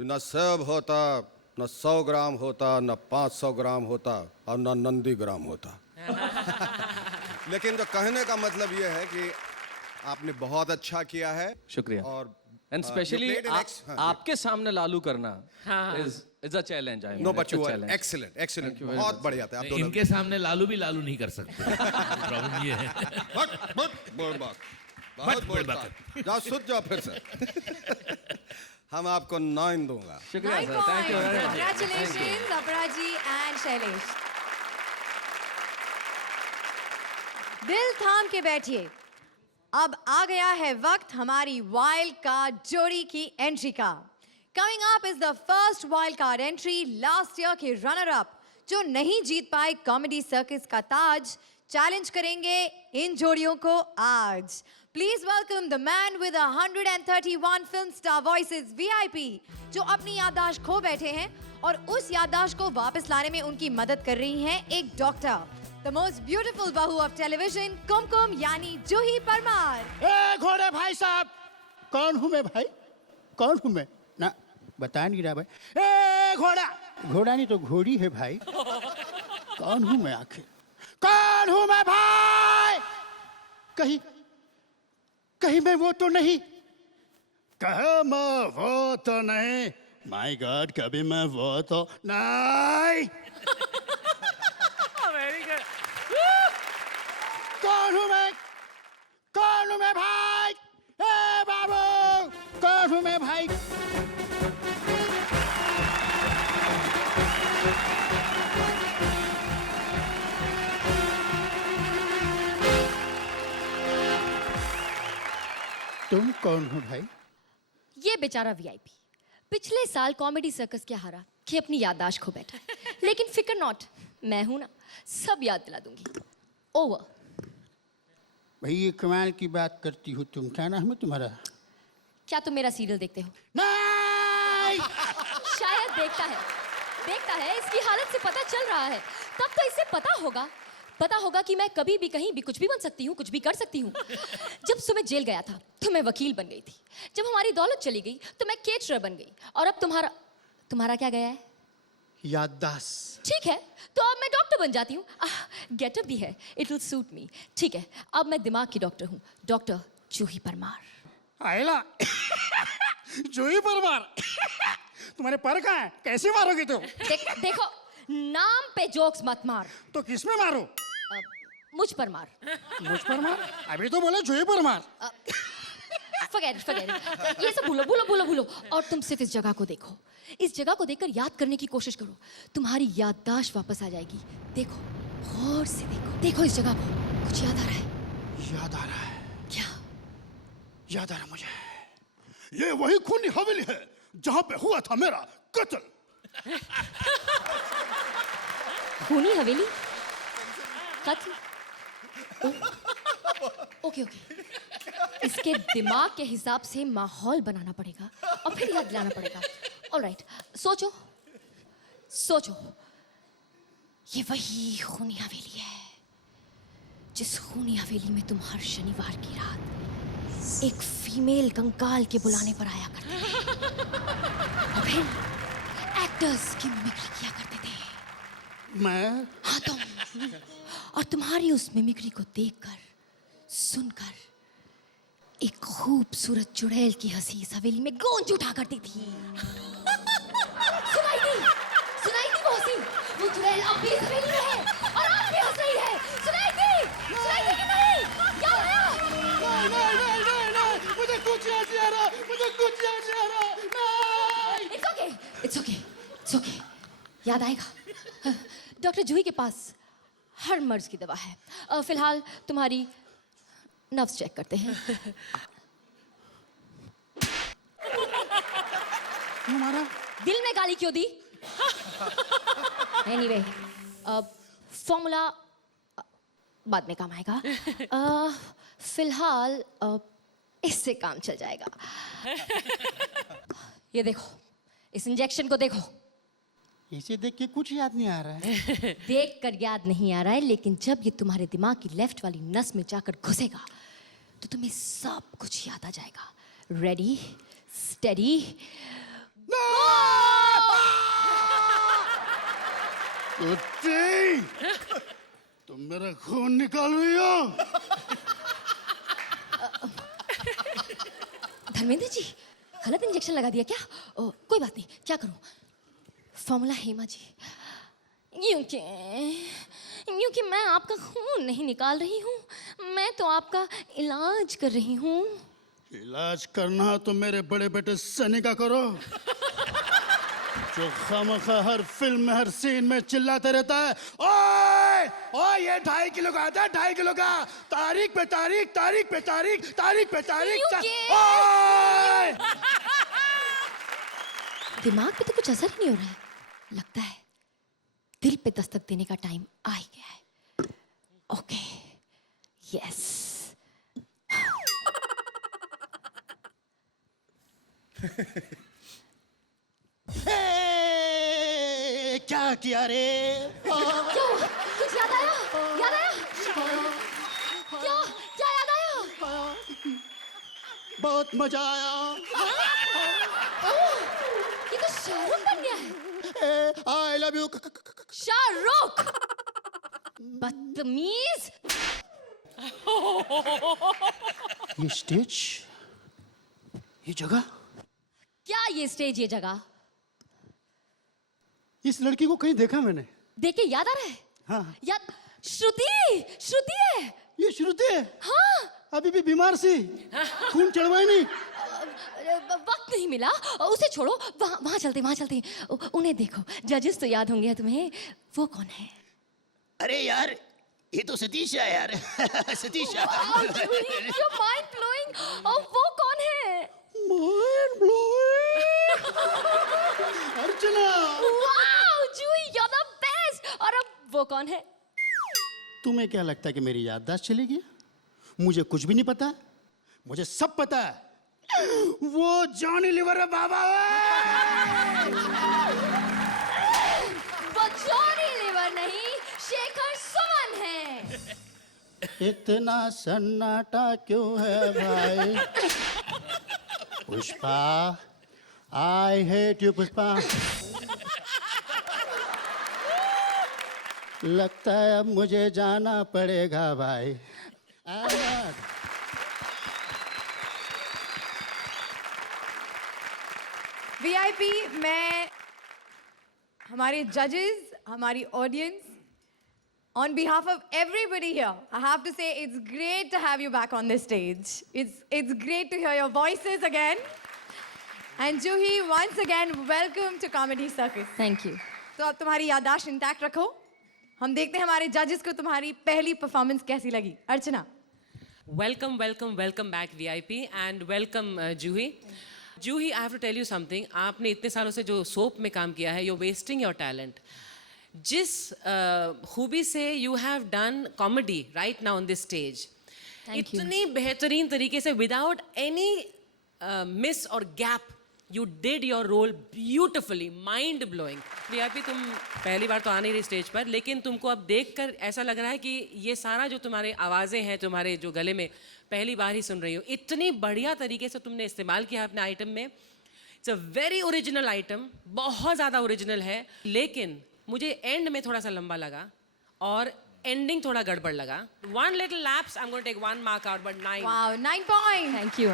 न सेब होता, न 100 ग्राम होता, न 500 ग्राम होता, और न नंदी ग्राम होता। लेकिन जो कहने का मतलब ये है कि आपने बहुत अच्छा किया है। शुक्रिया। और and specially you played an ex- हाँ, आपके सामने लालू करना is a challenge. I know but you are excellent, excellent, बहुत बढ़िया थे आप दोनों। इनके सामने लालू भी लालू नहीं कर सकते। प्रॉब्लम ये है। बहुत बोलता है। जाओ सुध जाओ फिर से। हम आपको 9 दूंगा। शुक्रिया 9 sir, thank you point. Very much. Congratulations, अपरा जी एंड शैलेश। दिल थाम के बैठिए, अब आ गया है वक्त हमारी वाइल्ड कार्ड जोड़ी की एंट्री का। Coming up is the first wild card entry, last year के रनर अप जो नहीं जीत पाए कॉमेडी सर्कस का ताज, चैलेंज करेंगे इन जोड़ियों को आज। Please welcome the man with 131 film star voices VIP, जो अपनी याददाश्त खो बैठे हैं और उस याददाश्त को वापस लाने में उनकी मदद कर रही हैं एक डॉक्टर, द मोस्ट ब्यूटीफुल बहू ऑफ टेलीविजन, कुमकुम यानी जूही परमार। ए घोड़े भाई साहब, कौन हूँ मैं भाई? कौन हूँ मैं? ना बता नहीं रहा भाई। ए घोड़ा, घोड़ा नहीं तो घोड़ी है भाई। कौन हूँ मैं आखिर? कौन हूँ मैं भाई? कहीं कहीं मैं वो तो नहीं, कहा मैं वो तो नहीं। माय गॉड, कभी मैं वो तो नहीं। Very good. कौन हूँ मैं? कौन हूँ मैं भाई? ए बाबू, कौन हूँ मैं भाई? तुम कौन हो भाई? ये बेचारा VIP पिछले साल कॉमेडी सर्कस क्या हारा कि अपनी याददाश्त खो बैठा, लेकिन फिक्र नॉट, मैं हूं ना, सब याद दिला दूंगी। ओवर। भाई ये कमाल की बात करती हो तुम, क्या नाम है तुम्हारा? क्या तुम मेरा सीरियल देखते हो? नहीं। शायद देखता है, इसकी हालत से पता चल रहा है, तब तो इसे पता होगा पता होगा कि मैं कभी भी कहीं भी कुछ भी बन सकती हूँ, कुछ भी कर सकती हूँ। जब सुमित जेल गया था तो मैं वकील बन गई थी। जब हमारी दौलत चली गई तो मैं केटरर बन गई। और अब तुम्हारा क्या गया है? याददाश्त। ठीक है, तो अब मैं डॉक्टर बन जाती हूँ। गेटअप भी है, इट विल सूट मी। ठीक है, अब मैं दिमाग की डॉक्टर हूँ, डॉक्टर जूही परमार। आयला जूही परमार, तुम्हारे पर कहाँ है? कैसे मारोगी तुम? देखो, नाम पे जोक्स मत मार। तो किस में मारो? मुझ पर मार। मुझ पर मार? अभी तो बोला जूही परमार। forget it। ये सब भूलो। और तुम सिर्फ इस जगह को देखो। इस जगह को देखकर याद करने की कोशिश करो, तुम्हारी याददाश्त वापस आ जाएगी। देखो, गौर से देखो इस जगह को। कुछ याद आ रहा है? याद आ रहा है। क्या याद आ रहा मुझे? ये वही खूनी हवेली है जहां पे हुआ था मेरा कत्ल। खूनी हवेली? कत्ल? ओके। इसके दिमाग के हिसाब से माहौल बनाना पड़ेगा और फिर याद दिलाना पड़ेगा। ऑलराइट, सोचो। ये वही खूनी हवेली है जिस खूनी हवेली में तुम हर शनिवार की रात एक फीमेल कंकाल के बुलाने पर आया करते थे और फिर एक्टर्स की मिमिक्री किया करते थे। मैं? हाँ, तुम। और तुम्हारी उस मिमिक्री को देखकर, सुनकर एक खूबसूरत चुड़ैल की हंसी इस हवेली में गूंज उठा करती थी। सुनाई थी वो हंसी। वो चुड़ैल अब भी इस हवेली में है और आज भी हंस रही है। सुनाई थी कि नहीं? क्या हुआ? नहीं, मुझे कुछ याद नहीं आ रहा। नहीं। It's okay। याद आएगा। डॉक्टर जूही के पास हर मर्ज की दवा है। फिलहाल तुम्हारी नर्व्स चेक करते हैं। हमारा दिल में गाली क्यों दी? एनीवे, फॉर्मूला बाद में काम आएगा। फिलहाल इससे काम चल जाएगा। ये देखो, इस इंजेक्शन को देखो। इसे देख के कुछ याद नहीं आ रहा है। देख कर याद नहीं आ रहा है, लेकिन जब ये तुम्हारे दिमाग की लेफ्ट वाली नस में जाकर घुसेगा तो तुम्हें सब कुछ याद आ जाएगा। रेडी, स्टेडी, तुम मेरा खून निकाल रही हो? धर्मेंद्र जी, गलत इंजेक्शन लगा दिया क्या? कोई बात नहीं, क्या करूं? फॉर्मूला हेमा जी, क्योंकि मैं आपका खून नहीं निकाल रही हूँ, मैं तो आपका इलाज कर रही हूँ। इलाज करना तो मेरे बड़े बेटे सनी का करो, जो खामखा हर फिल्म में हर सीन में चिल्लाते रहता है, ओए ये 2.5 किलो का आता है, 2.5 किलो का, तारीख पे तारीख। ओए! दिमाग पे तो कुछ असर ही नहीं हो रहा है। लगता है दिल पे दस्तक देने का टाइम आ ही गया है। Okay, yes. क्या किया रे? क्यों? कुछ याद आया? क्या याद आया? बहुत मजा आया। ये तो शाहरुख बन गया है। आई लव यू शाहरुख, बदतमीज। ये स्टेज, ये जगह, क्या ये स्टेज, ये जगह? इस लड़की को कहीं देखा मैंने। देख के याद आ रहा है? हाँ। याद, श्रुति है। ये श्रुति है? हाँ। अभी भी बीमार सी, खून चढ़वाए नहीं। वक्त नहीं मिला, उसे छोड़ो, वहाँ चलते। उन्हें देखो, जजेस तो याद होंगे तुम्हें। वो कौन है? अरे यार, ये तो सतीश है यार। सतीश। Mind blowing. वो कौन है? Mind blowing. Archana. Wow Juhi, you are the best. और अब वो कौन है? तुम्हें क्या लगता है कि मेरी याददाश्त चली गई? मुझे कुछ भी नहीं पता, मुझे सब पता है। वो जॉनी लीवर है बाबा। वो जॉनी लीवर नहीं, शेखर सुमन है। इतना सन्नाटा क्यों है भाई? Pushpa, I hate you Pushpa. लगता है अब मुझे जाना पड़ेगा भाई। VIP मैं हमारे जजेस, हमारी audience, on behalf of everybody here, I have to say it's great to have you back on this stage. It's great to hear your voices again. And Juhi, once again, welcome to Comedy Circus. Thank you. तो अब तुम्हारी याददाश्त इंटैक्ट रखो। हम देखते हैं हमारे जजेस को तुम्हारी पहली परफॉर्मेंस कैसी लगी। अर्चना। Welcome, welcome, welcome back VIP and welcome Juhi. Juhi, I have to tell you something. आपने इतने सालों से जो सोप में काम किया है, you're wasting your talent. जिस खूबी से you have done comedy right now on this stage, इतनी बेहतरीन तरीके से without any miss or gap, you did your role beautifully, mind blowing. VIP तुम पहली बार तो आ नहीं रही स्टेज पर, लेकिन तुमको अब देखकर ऐसा लग रहा है कि ये सारा जो तुम्हारे आवाज़ें हैं तुम्हारे जो गले में, पहली बार ही सुन रही हो। इतनी बढ़िया तरीके से तुमने इस्तेमाल किया अपने आइटम में। It's a very original item, बहुत ज़्यादा ओरिजिनल है, लेकिन मुझे एंड में थोड़ा सा लंबा लगा और एंडिंग थोड़ा गड़बड़ लगा। One little lapse, I'm going to take 1 mark out, but 9. Wow, 9 points. Thank you.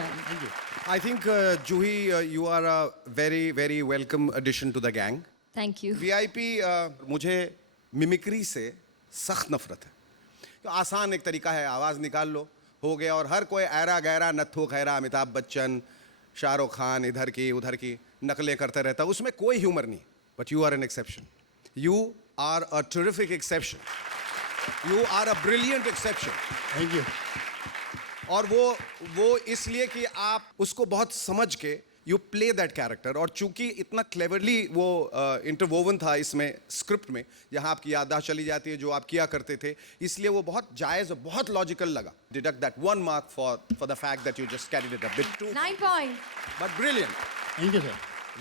I think Juhi, you are a very, very welcome addition to the gang. Thank you. VIP मुझे मिमिक्री से सख्त नफरत है। तो आसान एक तरीका है, आवाज़ निकाल लो, हो गया। और हर कोई ऐरा गैरा नत्थो खैरा अमिताभ बच्चन, शाहरुख खान इधर की उधर की नकलें करते रहता, उसमें कोई ह्यूमर नहीं। But you are an exception, you are a terrific exception, you are a brilliant exception. Thank you. और वो इसलिए कि आप उसको बहुत समझ के यू प्ले दैट कैरेक्टर, और चूंकि इतना क्लेवरली वो इंटरवोवन था इसमें स्क्रिप्ट में, जहाँ आपकी याददाश्त चली जाती है जो आप किया करते थे, इसलिए वो बहुत जायज़ और बहुत लॉजिकल लगा। Deduct that 1 mark for the fact that you just carried it a bit to 9 points. But brilliant. Thank you sir.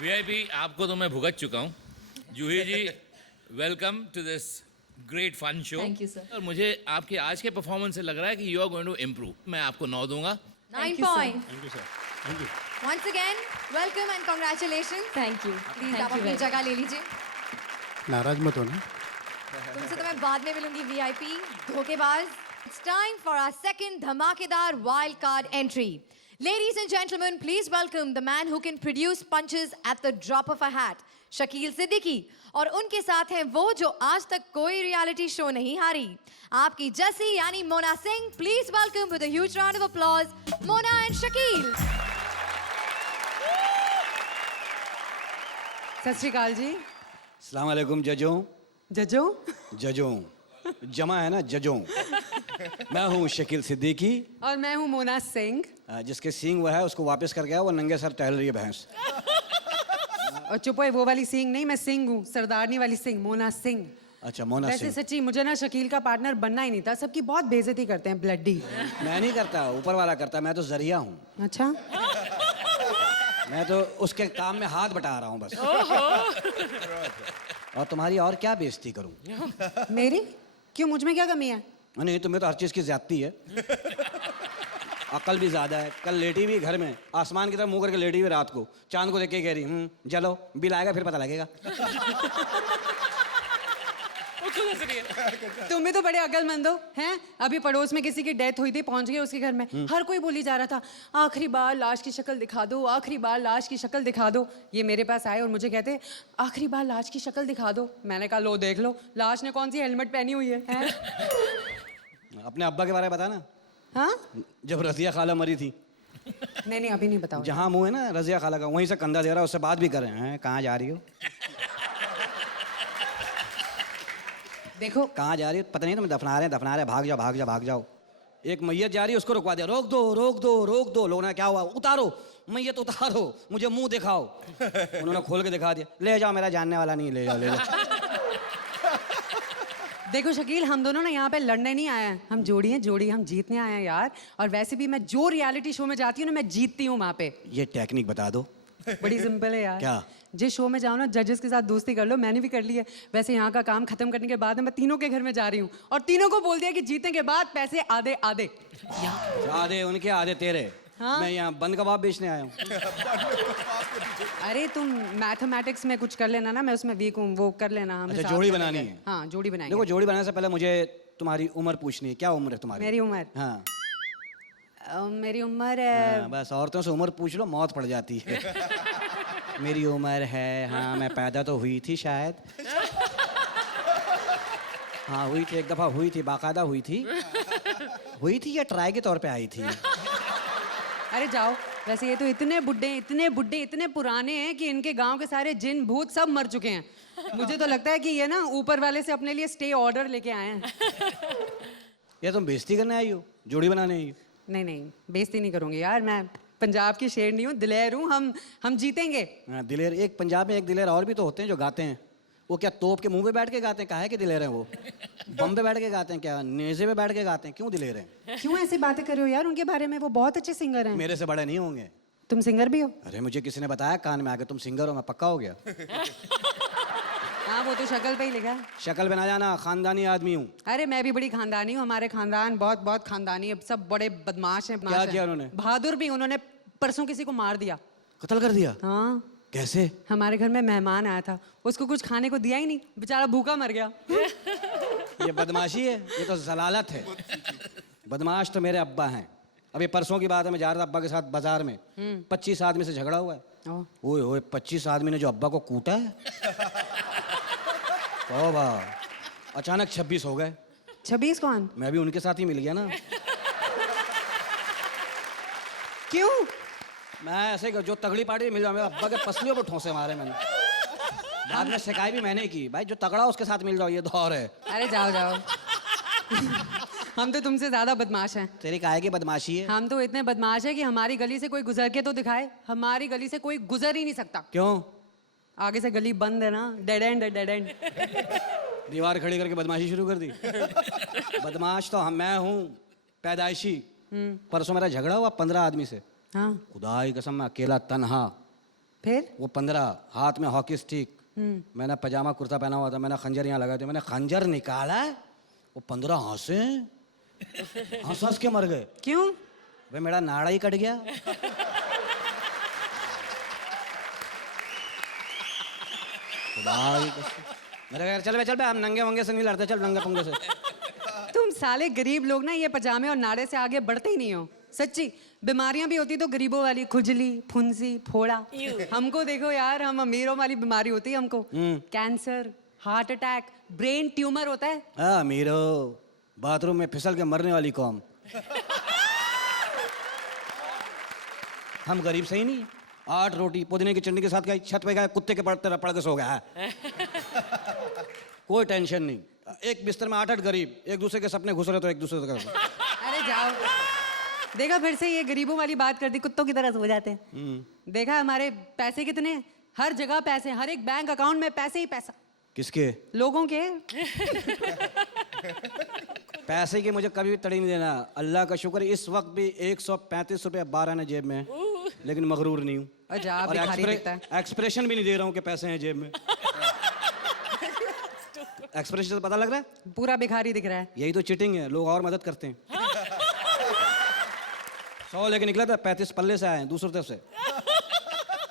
VIP आपको तो मैं भुगत चुका हूँ। Juhi ji, welcome to this great fun show. Thank you, sir. और मुझे आपके आज के परफॉर्मेंस से लग रहा है कि you are going to improve. मैं आपको 9 दूंगा। 9 points. Thank you sir. Thank you. Once again, welcome and congratulations. Thank you. Please आप अपनी जगह ले लीजिए। नाराज मत होना। तुमसे तो मैं बाद में मिलूंगी VIP, धोखेबाज। It's time for our second धमाकेदार wild card entry. Ladies and gentlemen, please welcome the man who can produce punches at the drop of a hat, Shakeel Siddiqui. और उनके साथ हैं वो जो आज तक कोई रियलिटी शो नहीं हारी, आपकी जसी यानी Mona Singh. Please welcome with a huge round of applause, Mona and Shakil. सत श्री अकाल जी। अस्सलाम वालेकुम जजों। जजों जमा है ना जजों। मैं हूँ शकील सिद्दीकी और मैं हूँ मोना सिंह। जिसके सींग वो है उसको वापस कर गया, वो नंगे सर टहल रही है भैंस। और चुप है, वो वाली सिंह नहीं, मैं सिंह हूँ, सरदारनी वाली सिंह, मोना सिंह। अच्छा मोना वैसे सिंह। सच्ची मुझे ना शकील का पार्टनर बनना ही नहीं था, सबकी बहुत बेइज्जती करते हैं ब्लडी। मैं नहीं करता, ऊपर वाला करता, मैं तो जरिया हूँ। अच्छा। मैं तो उसके काम में हाथ बटा रहा हूँ बस। और तुम्हारी और क्या बेइज्जती करूँ? मेरी क्यों, मुझ में क्या कमी है? नहीं, तुम्हें तो हर चीज़ की ज्यादती है। अकल भी ज्यादा है। कल लेटी भी घर में, आसमान की तरफ मुंह करके लेटी हुई रात को, चांद को देख के कह रही चलो बिल आएगा फिर पता लगेगा। तुम भी तो बड़े अकलमंद हो हैं। अभी पड़ोस में किसी की डेथ हुई थी, पहुंच गए उसके घर में, हर कोई बोली जा रहा था आखिरी बार लाश की शक्ल दिखा दो, आखिरी बार लाश की शक्ल दिखा दो। ये मेरे पास आए और मुझे कहते आखिरी बार लाश की शक्ल दिखा दो। मैंने कहा लो देख लो, लाश ने कौन सी हेलमेट पहनी हुई है? अपने अब्बा के बारे में बता ना। हाँ, जब रजिया खाला मरी थी। नहीं अभी नहीं बताओ। जहाँ मुंह है ना रजिया खाला का, वहीं से कंधा दे रहा है, उससे बात भी कर रहे हैं। कहाँ जा रही हो? देखो कहाँ जा रही हो? पता नहीं, तुम्हें दफना रहे भाग जाओ भाग जाओ भाग जाओ। एक मैयत जा रही है, उसको रुकवा दिया, रोक दो रोक दो रोक दो। लोगों ने क्या हुआ, उतारो मैयत उतारो, मुझे मुंह दिखाओ। उन्होंने खोल के दिखा दिया, ले जाओ मेरा जानने वाला नहीं, ले जाओ ले जाओ। देखो शकील, हम दोनों ना यहाँ पे लड़ने नहीं आए हैं, हम जोड़ी हैं, जोड़ी हम जीतने आए हैं यार। और वैसे भी मैं जो रियलिटी शो में जाती हूँ ना, मैं जीतती हूँ वहाँ पे। ये टेक्निक बता दो। बड़ी सिंपल है यार। क्या? जिस शो में जाओ ना जजेस के साथ दोस्ती कर लो, मैंने भी कर ली है। वैसे यहाँ का काम खत्म करने के बाद मैं तीनों के घर में जा रही हूँ और तीनों को बोल दिया कि जीतने के बाद पैसे आधे आधे। आधे उनके आधे तेरे। हाँ? मैं यहाँ बंद कबाब बेचने आया हूँ। अरे तुम मैथमेटिक्स में कुछ कर लेना ना, मैं उसमें वीक हूँ, वो कर लेना। हमें अच्छा, साथ जोड़ी में बनानी करके। है? हाँ जोड़ी बनाएंगे। देखो, जोड़ी बनाने से पहले मुझे तुम्हारी उम्र पूछनी है। क्या उम्र है तुम्हारी? मेरी उम्र? हाँ। मेरी उम्र है हाँ, बस औरतों से उम्र पूछ लो, मौत पड़ जाती है। मेरी उम्र है, हाँ मैं पैदा तो हुई थी शायद। हाँ हुई थी, एक दफ़ा हुई थी, बाकायदा हुई थी। हुई थी या ट्राई के तौर पे आई थी? अरे जाओ। वैसे ये तो इतने बुड्ढे इतने पुराने हैं कि इनके गांव के सारे जिन भूत सब मर चुके हैं। मुझे तो लगता है कि ये ना ऊपर वाले से अपने लिए स्टे ऑर्डर लेके आए हैं। या तुम बेइज्जती करने आई हो, जोड़ी बनाने आई हो? नहीं बेइज्जती नहीं करूंगी यार, मैं पंजाब की शेरनी हूँ, दिलेर हूँ। हम जीतेंगे। हाँ, दिलेर। एक पंजाब में एक दिलेर और भी तो होते हैं जो गाते हैं। वो क्या तोप के मुंह पे बैठ के गाते हैं? काहे के दिलेर हैं वो? बम पे बैठ के गाते हैं क्या? नेज़े पे बैठ के गाते हैं? क्यों दिलेर हैं? क्यों ऐसी बातें कर रहे हो यार उनके बारे में? वो बहुत अच्छे सिंगर हैं। मेरे से बड़े नहीं होंगे। तुम सिंगर भी हो? अरे मुझे किसी ने बताया कान में आके तुम सिंगर हो, मैं पक्का हो गया। हाँ वो तो शक्ल पे ही लिखा है। शक्ल बना जाना, खानदानी आदमी हूँ। अरे मैं भी बड़ी खानदानी हूँ, हमारे खानदान बहुत खानदानी है, सब बड़े बदमाश हैं। क्या किया उन्होंने? बहादुर भी। उन्होंने परसों किसी को मार दिया। कत्ल कर दिया? हाँ। कैसे? हमारे घर में मेहमान आया था, उसको कुछ खाने को दिया ही नहीं, बेचारा भूखा मर गया। ये बदमाशी है, ये तो जलालत है। बदमाश तो मेरे अब्बा हैं। अभी परसों की बात है, मैं जा रहा था अब्बा के साथ बाजार में, 25 आदमी से झगड़ा हुआ है। ओए ओए, 25 आदमी ने जो अब्बा को कूटा है। तौबा। अचानक 26 हो गए। 26 कौन? मैं भी उनके साथ ही मिल गया ना। क्यों? मैं ऐसे जो तगड़ी पार्टी मिल जाऊँ, मेरे अब्बा के पसलियों पर ठोसे मारे मैंने। बाद में शिकायत भी मैंने की, भाई जो तगड़ा उसके साथ मिल जाओ, ये दौर है। अरे जाओ। हम तो तुमसे ज्यादा बदमाश हैं। तेरी काहे की बदमाशी है? हम तो इतने बदमाश हैं कि हमारी गली से कोई गुजर के तो दिखाए। हमारी गली से कोई गुजर ही नहीं सकता। क्यों? आगे से गली बंद है ना, डेड एंड। दीवार खड़ी करके बदमाशी शुरू कर दी। बदमाश तो मैं हूँ, पैदाइशी। परसों मेरा झगड़ा हुआ 15 आदमी से। हाँ। खुदा की कसम, मैं अकेला तन्हा। फिर? वो 15, हाथ में हॉकी स्टिक। मैंने पजामा कुर्ता पहना हुआ था, मैंने खंजर यहाँ लगा दिया। मैंने खंजर निकाला, वो 15 हंसे, हंस के मर गए। क्यों? भाई मेरा नाड़ा ही कट गया। मेरे यार चल बे हम नंगे वंगे से नहीं लड़ते, चल नंगे पंगे से। तुम साले गरीब लोग ना ये पजामे और नाड़े से आगे बढ़ते ही नहीं हो। सच्ची बीमारियां भी होती तो गरीबों वाली, खुजली, फुंसी, फोड़ा। हमको देखो यार, हम अमीरों वाली बीमारी होती है हमको। Cancer, heart attack, brain tumour होता है। हाँ मीरो, बाथरूम में फिसल के मरने वाली कौम। हम गरीब सही नहीं। 8 रोटी पुदीने की चटनी के साथ खाई, छत पे गए, कुत्ते के पड़ के सो गया है। कोई टेंशन नहीं। एक बिस्तर में 8 गरीब, एक दूसरे के सपने घुस रहे तो एक दूसरे का। अरे जाओ। देखा फिर से ये गरीबों वाली बात कर दी, कुत्तों की तरह सो जाते हैं। देखा हमारे पैसे कितने हैं, हर जगह पैसे, हर एक बैंक अकाउंट में पैसे ही पैसा। किसके? लोगों के। पैसे की मुझे कभी भी तड़ी नहीं देना। अल्लाह का शुक्र इस वक्त भी 135 रुपये 12 आने जेब में, लेकिन मगरूर नहीं हूँ। और एक्सप्रेशन भी नहीं दे रहा हूँ कि पैसे हैं जेब में। एक्सप्रेशन से पता लग रहा है पूरा भिखारी दिख रहा है। यही तो चिटिंग है, लोग और मदद करते हैं। 100 लेके निकला था, 35 पल्ले से आए हैं दूसरी तरफ से।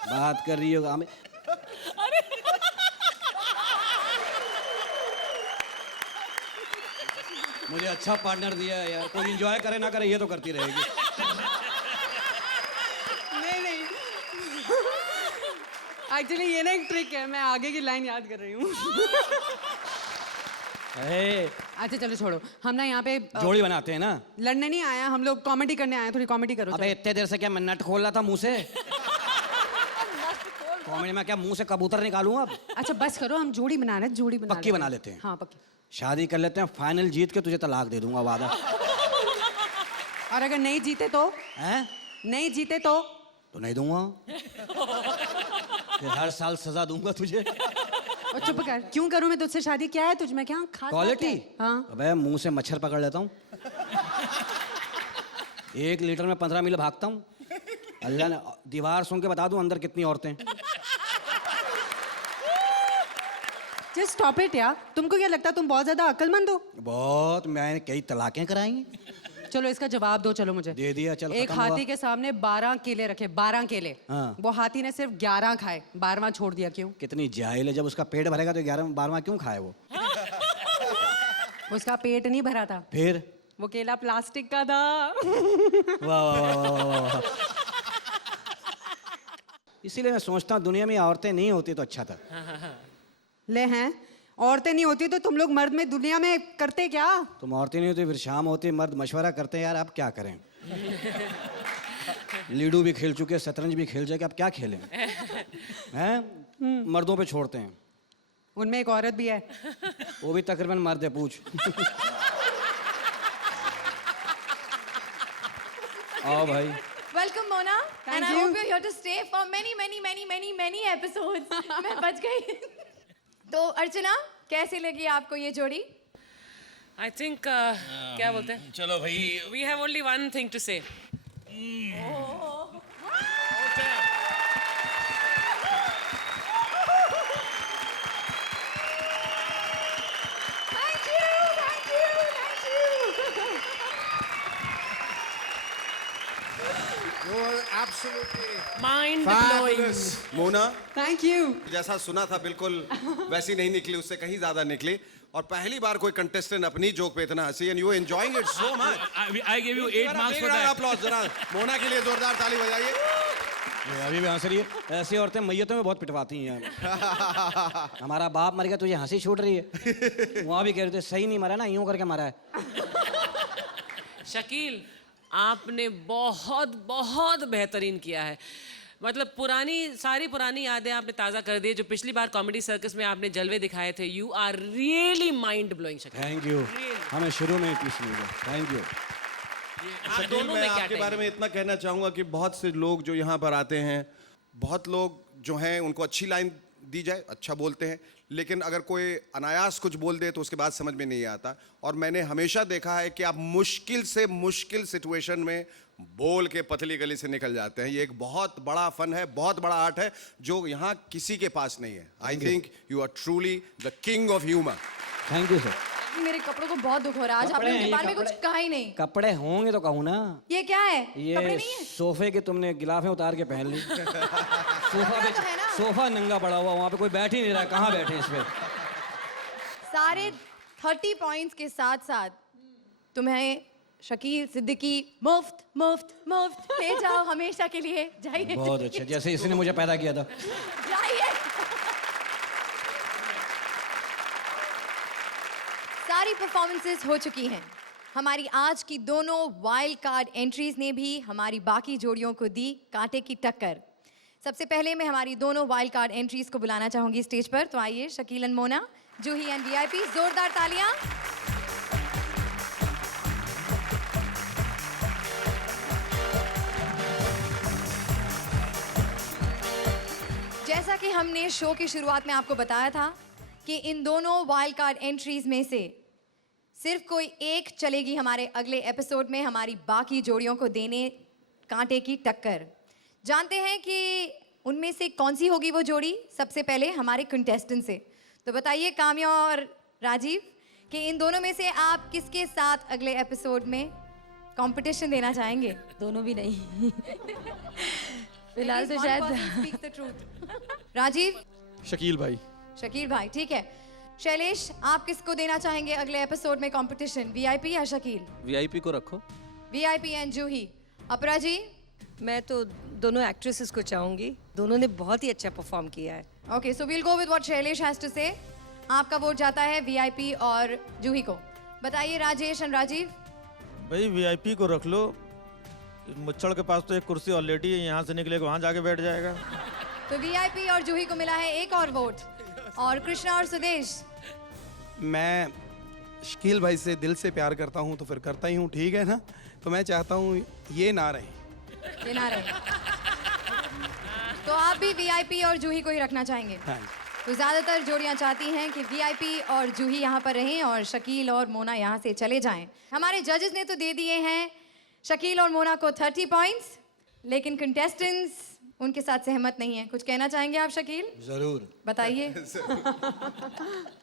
बात कर रही होगा हमें। मुझे अच्छा पार्टनर दिया है यार, कोई एंजॉय करे ना करे ये तो करती रहेगी। नहीं एक्चुअली ये ना एक ट्रिक है, मैं आगे की लाइन याद कर रही हूँ। अच्छा चलो छोड़ो, हम ना यहाँ पे जोड़ी बनाते हैं ना। लड़ने नहीं आया हम लोग, कॉमेडी करने आए, थोड़ी कॉमेडी करो। अबे इतने देर से क्या मैं नट खोल रहा था मुंह से? कॉमेडी में क्या मुंह से कबूतर निकालूं अब? अच्छा बस करो, हम जोड़ी बना रहे हैं, जोड़ी पक्की बना लेते हैं। हाँ पक्की। शादी कर लेते हैं, फाइनल जीत के तुझे तलाक दे दूंगा, वादा। और अगर नहीं जीते तो? हैं? नहीं जीते तो? तो नहीं दूंगा। फिर हर साल सजा दूंगा तुझे। और चुप कर, क्यों करूं मैं तुझसे शादी? क्या है तुझ में, क्या खास क्वालिटी? हाँ। अबे मुंह से मच्छर पकड़ लेता हूँ। 1 लीटर में 15 मील भागता हूँ। अल्लाह ने दीवार सुन के बता दूं अंदर कितनी औरतें। जस्ट स्टॉप इट यार, तुमको क्या लगता है तुम बहुत ज्यादा अक्लमंद हो? बहुत, मैंने कई तलाकें कराई। चलो इसका जवाब दो, चलो मुझे। दे दिया, चल एक खत्म हुआ। हाथी के सामने 12 केले रखे, 12 केले। हाँ। वो हाथी ने सिर्फ 11 खाए, 12वां छोड़ दिया, क्यों? कितनी जाहिल है, जब उसका पेट भरेगा तो 11-12वां क्यों खाए वो? उसका पेट नहीं भरा था, फिर वो केला प्लास्टिक का था। वाह वाह वाह वाह वाह वाह। इसीलिए मैं सोचता हूँ दुनिया में औरतें नहीं होती तो अच्छा था। ले हैं, औरतें नहीं होती तो तुम लोग मर्द में दुनिया में करते क्या? तुम औरतें नहीं होती फिर शाम होती, मर्द मशवरा करते हैं यार अब क्या करें। लीडू भी खेल चुके, शतरंज भी खेल चुके, अब क्या खेलें हैं? मर्दों पे छोड़ते हैं। उनमें एक औरत भी है। वो भी तकरीबन मर्द है, पूछ। आओ भाई। Welcome Mona, and I you. hope you're here to stay for many episodes. मैं बच गई। तो अर्चना, कैसी लगी आपको ये जोड़ी? आई थिंक क्या बोलते हैं, चलो भाई, we have only one thing to say. Thank you. Mind blowing. Mona, thank you. जैसा सुना था बिल्कुल वैसी नहीं निकली, उससे कहीं ज्यादा निकली। और पहली बार कोई कंटेस्टेंट अपनी जोक पे इतना हंसी, and you enjoying it so much. I gave you 8 marks for that. Applause जरा मोना के लिए जोरदार ताली बजाइए। ये अभी भी हंस रही है। ऐसी औरतें मैयतों में बहुत पिटवाती हैं यार। हमारा बाप मर गया, तुझे हंसी छूट रही है। वहाँ भी कह रहे थे सही नहीं मरा ना, यूं करके मरा है। शकील, आपने बहुत बहुत बेहतरीन किया है। मतलब सारी पुरानी यादें आपने ताज़ा कर दी, जो पिछली बार कॉमेडी सर्कस में आपने जलवे दिखाए थे। You are really mind blowing Shakeel. Thank you, हमें शुरू में ही पीछ लीजिए। Thank you. शकील, मैं आपके बारे में इतना कहना चाहूँगा कि बहुत से लोग जो यहाँ पर आते हैं, बहुत लोग जो हैं उनको अच्छी लाइन दी जाए, अच्छा बोलते हैं, लेकिन अगर कोई अनायास कुछ बोल दे तो उसके बाद समझ में नहीं आता। और मैंने हमेशा देखा है कि आप मुश्किल से मुश्किल सिचुएशन में बोल के पतली गली से निकल जाते हैं। ये एक बहुत बड़ा फन है, बहुत बड़ा आर्ट है, जो यहाँ किसी के पास नहीं है। I think you are truly the king of humour. Thank you sir. मेरे कपड़ों को बहुत दुख हो रहा है आज, आपने उनके बारे में कुछ कहा ही नहीं। कपड़े होंगे तो कहूँ ना। ये क्या है? कपड़े ये नहीं है? सोफे के तुमने गिलाफें उतार के पहन ली। सोफा पे तो है ना? सोफा नंगा पड़ा हुआ, वहाँ पे कोई बैठ ही नहीं रहा, कहाँ बैठे इस पे? सारे 30 पॉइंट्स के साथ साथ तुम्हें शकील सिद्दीकी मुफ्त मुफ्त मुफ्त ले जाओ हमेशा के लिए। जाइए बहुत अच्छा, जैसे इसने मुझे पैदा किया था। जाइए। सारी परफॉर्मेंसेस हो चुकी हैं। हमारी आज की दोनों वाइल्ड कार्ड एंट्रीज ने भी हमारी बाकी जोड़ियों को दी कांटे की टक्कर। सबसे पहले मैं हमारी दोनों वाइल्ड कार्ड एंट्रीज को बुलाना चाहूंगी स्टेज पर। तो आइए, Shakeel and Mona, Juhi and VIP, जोरदार तालियां। जैसा कि हमने शो की शुरुआत में आपको बताया था कि इन दोनों वाइल्ड कार्ड एंट्रीज में से सिर्फ कोई एक चलेगी हमारे अगले एपिसोड में हमारी बाकी जोड़ियों को देने कांटे की टक्कर। जानते हैं कि उनमें से कौन सी होगी वो जोड़ी? सबसे पहले हमारे कंटेस्टेंट से। तो बताइए काम्या और राजीव कि इन दोनों में से आप किसके साथ अगले एपिसोड में कंपटीशन देना चाहेंगे? दोनों भी नहीं। फिलहाल तो शायद राजीव, शकील भाई। शकील भाई, ठीक है। शैलेश, आप किसको देना चाहेंगे अगले एपिसोड में कंपटीशन, वीआईपी या शकील? वीआईपी को रखो। वीआईपी एंड जूही। अपरा जी? मैं तो दोनों एक्ट्रेसेस को चाहूंगी, दोनों ने बहुत ही अच्छा परफॉर्म किया है। Okay, so we'll go with what Shailesh has to say. आपका वोट जाता है वीआईपी और जूही को। बताइए राजेश एंड राजीव। भाई वीआईपी को रख लो, मुच्छड़ के पास तो एक कुर्सी ऑलरेडी है, यहाँ से निकले वहाँ जाके बैठ जाएगा। तो वीआईपी और जूही को मिला है एक और वोट। और कृष्णा और सुदेश? मैं शकील भाई से दिल से प्यार करता हूँ तो फिर करता ही हूँ, ठीक है ना? तो मैं चाहता हूँ ये ना रहे। ये ना रहे। तो आप भी वीआईपी और जूही को ही रखना चाहेंगे? हाँ। तो ज़्यादातर जोड़ियां चाहती हैं कि वीआईपी और जूही यहाँ पर रहें और शकील और मोना यहाँ से चले जाएं। हमारे जजेस ने तो दे दिए हैं शकील और मोना को 30 पॉइंट्स, लेकिन कंटेस्टेंट्स उनके साथ सहमत नहीं है। कुछ कहना चाहेंगे आप शकील? जरूर बताइए।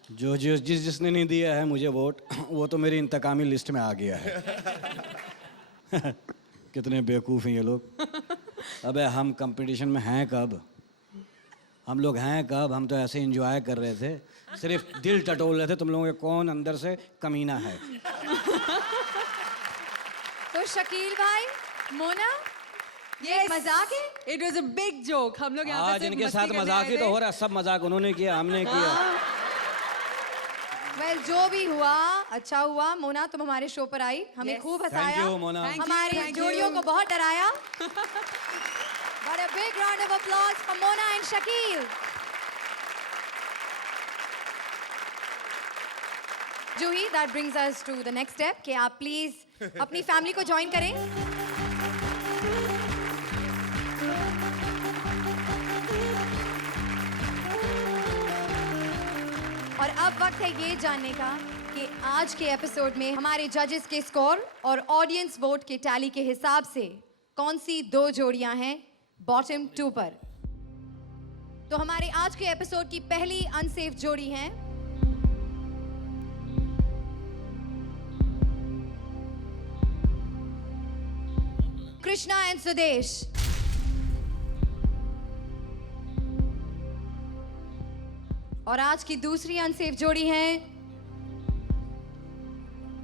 जिसने नहीं दिया है मुझे वोट, वो तो मेरी इंतकामी लिस्ट में आ गया है। कितने बेवकूफ़ हैं ये लोग। अबे हम कंपटीशन में हैं कब? हम लोग हैं कब? हम तो ऐसे एंजॉय कर रहे थे, सिर्फ दिल टटोल रहे थे तुम लोगों के कौन अंदर से कमीना है। तो शकील भाई, मोना, ये एक मजाक है? It was a big joke. हम लोग यहाँ पे आज सिर्फ इनके मस्ती साथ करने मजाक आए ही तो थे। हो रहा है। सब मजाक उन्होंने किया, हमने किया। वेल, जो भी हुआ अच्छा हुआ। मोना, तुम हमारे शो पर आई, हमें Yes. खूब Thank हंसाया, you, Mona. Thank you, हमारी thank जोड़ियों you. को बहुत डराया। But a big round of applause for Mona and Shakil. Juhi, that brings us to the next step कि आप प्लीज अपनी फैमिली को ज्वाइन करें। और अब वक्त है ये जानने का कि आज के एपिसोड में हमारे जजेस के स्कोर और ऑडियंस वोट के टैली के हिसाब से कौन सी 2 जोड़ियां हैं बॉटम 2 पर। तो हमारे आज के एपिसोड की पहली अनसेफ जोड़ी है कृष्णा एंड सुदेश। और आज की दूसरी अनसेफ जोड़ी है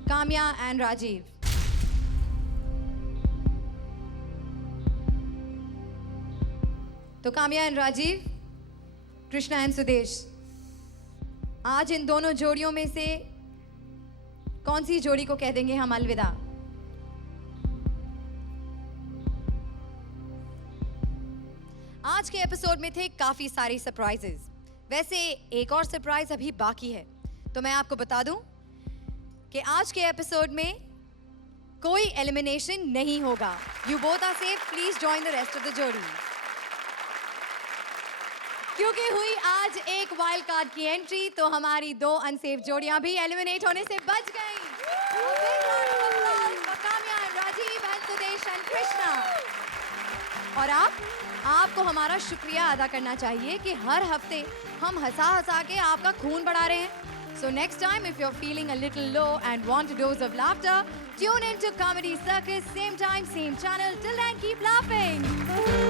काम्या एंड राजीव। तो काम्या एंड राजीव, कृष्णा एंड सुदेश, आज इन दोनों जोड़ियों में से कौन सी जोड़ी को कह देंगे हम अलविदा? आज के एपिसोड में थे काफी सारी सरप्राइजेस। वैसे एक और सरप्राइज अभी बाकी है, तो मैं आपको बता दूं कि आज के एपिसोड में कोई एलिमिनेशन नहीं होगा। You both are safe, please join the rest of the जोड़ी। क्योंकि हुई आज एक वाइल्ड कार्ड की एंट्री, तो हमारी 2 अनसेफ जोड़ियां भी एलिमिनेट होने से बच गईं। A big round of applause for Kamya and Rajiv and Sudesh and Krishna. और आपको हमारा शुक्रिया अदा करना चाहिए कि हर हफ्ते हम हंसा हंसा के आपका खून बढ़ा रहे हैं। So next time, if you're feeling a little low and want a dose of laughter, tune in to Comedy Circus, same time, same channel. Till then, keep laughing.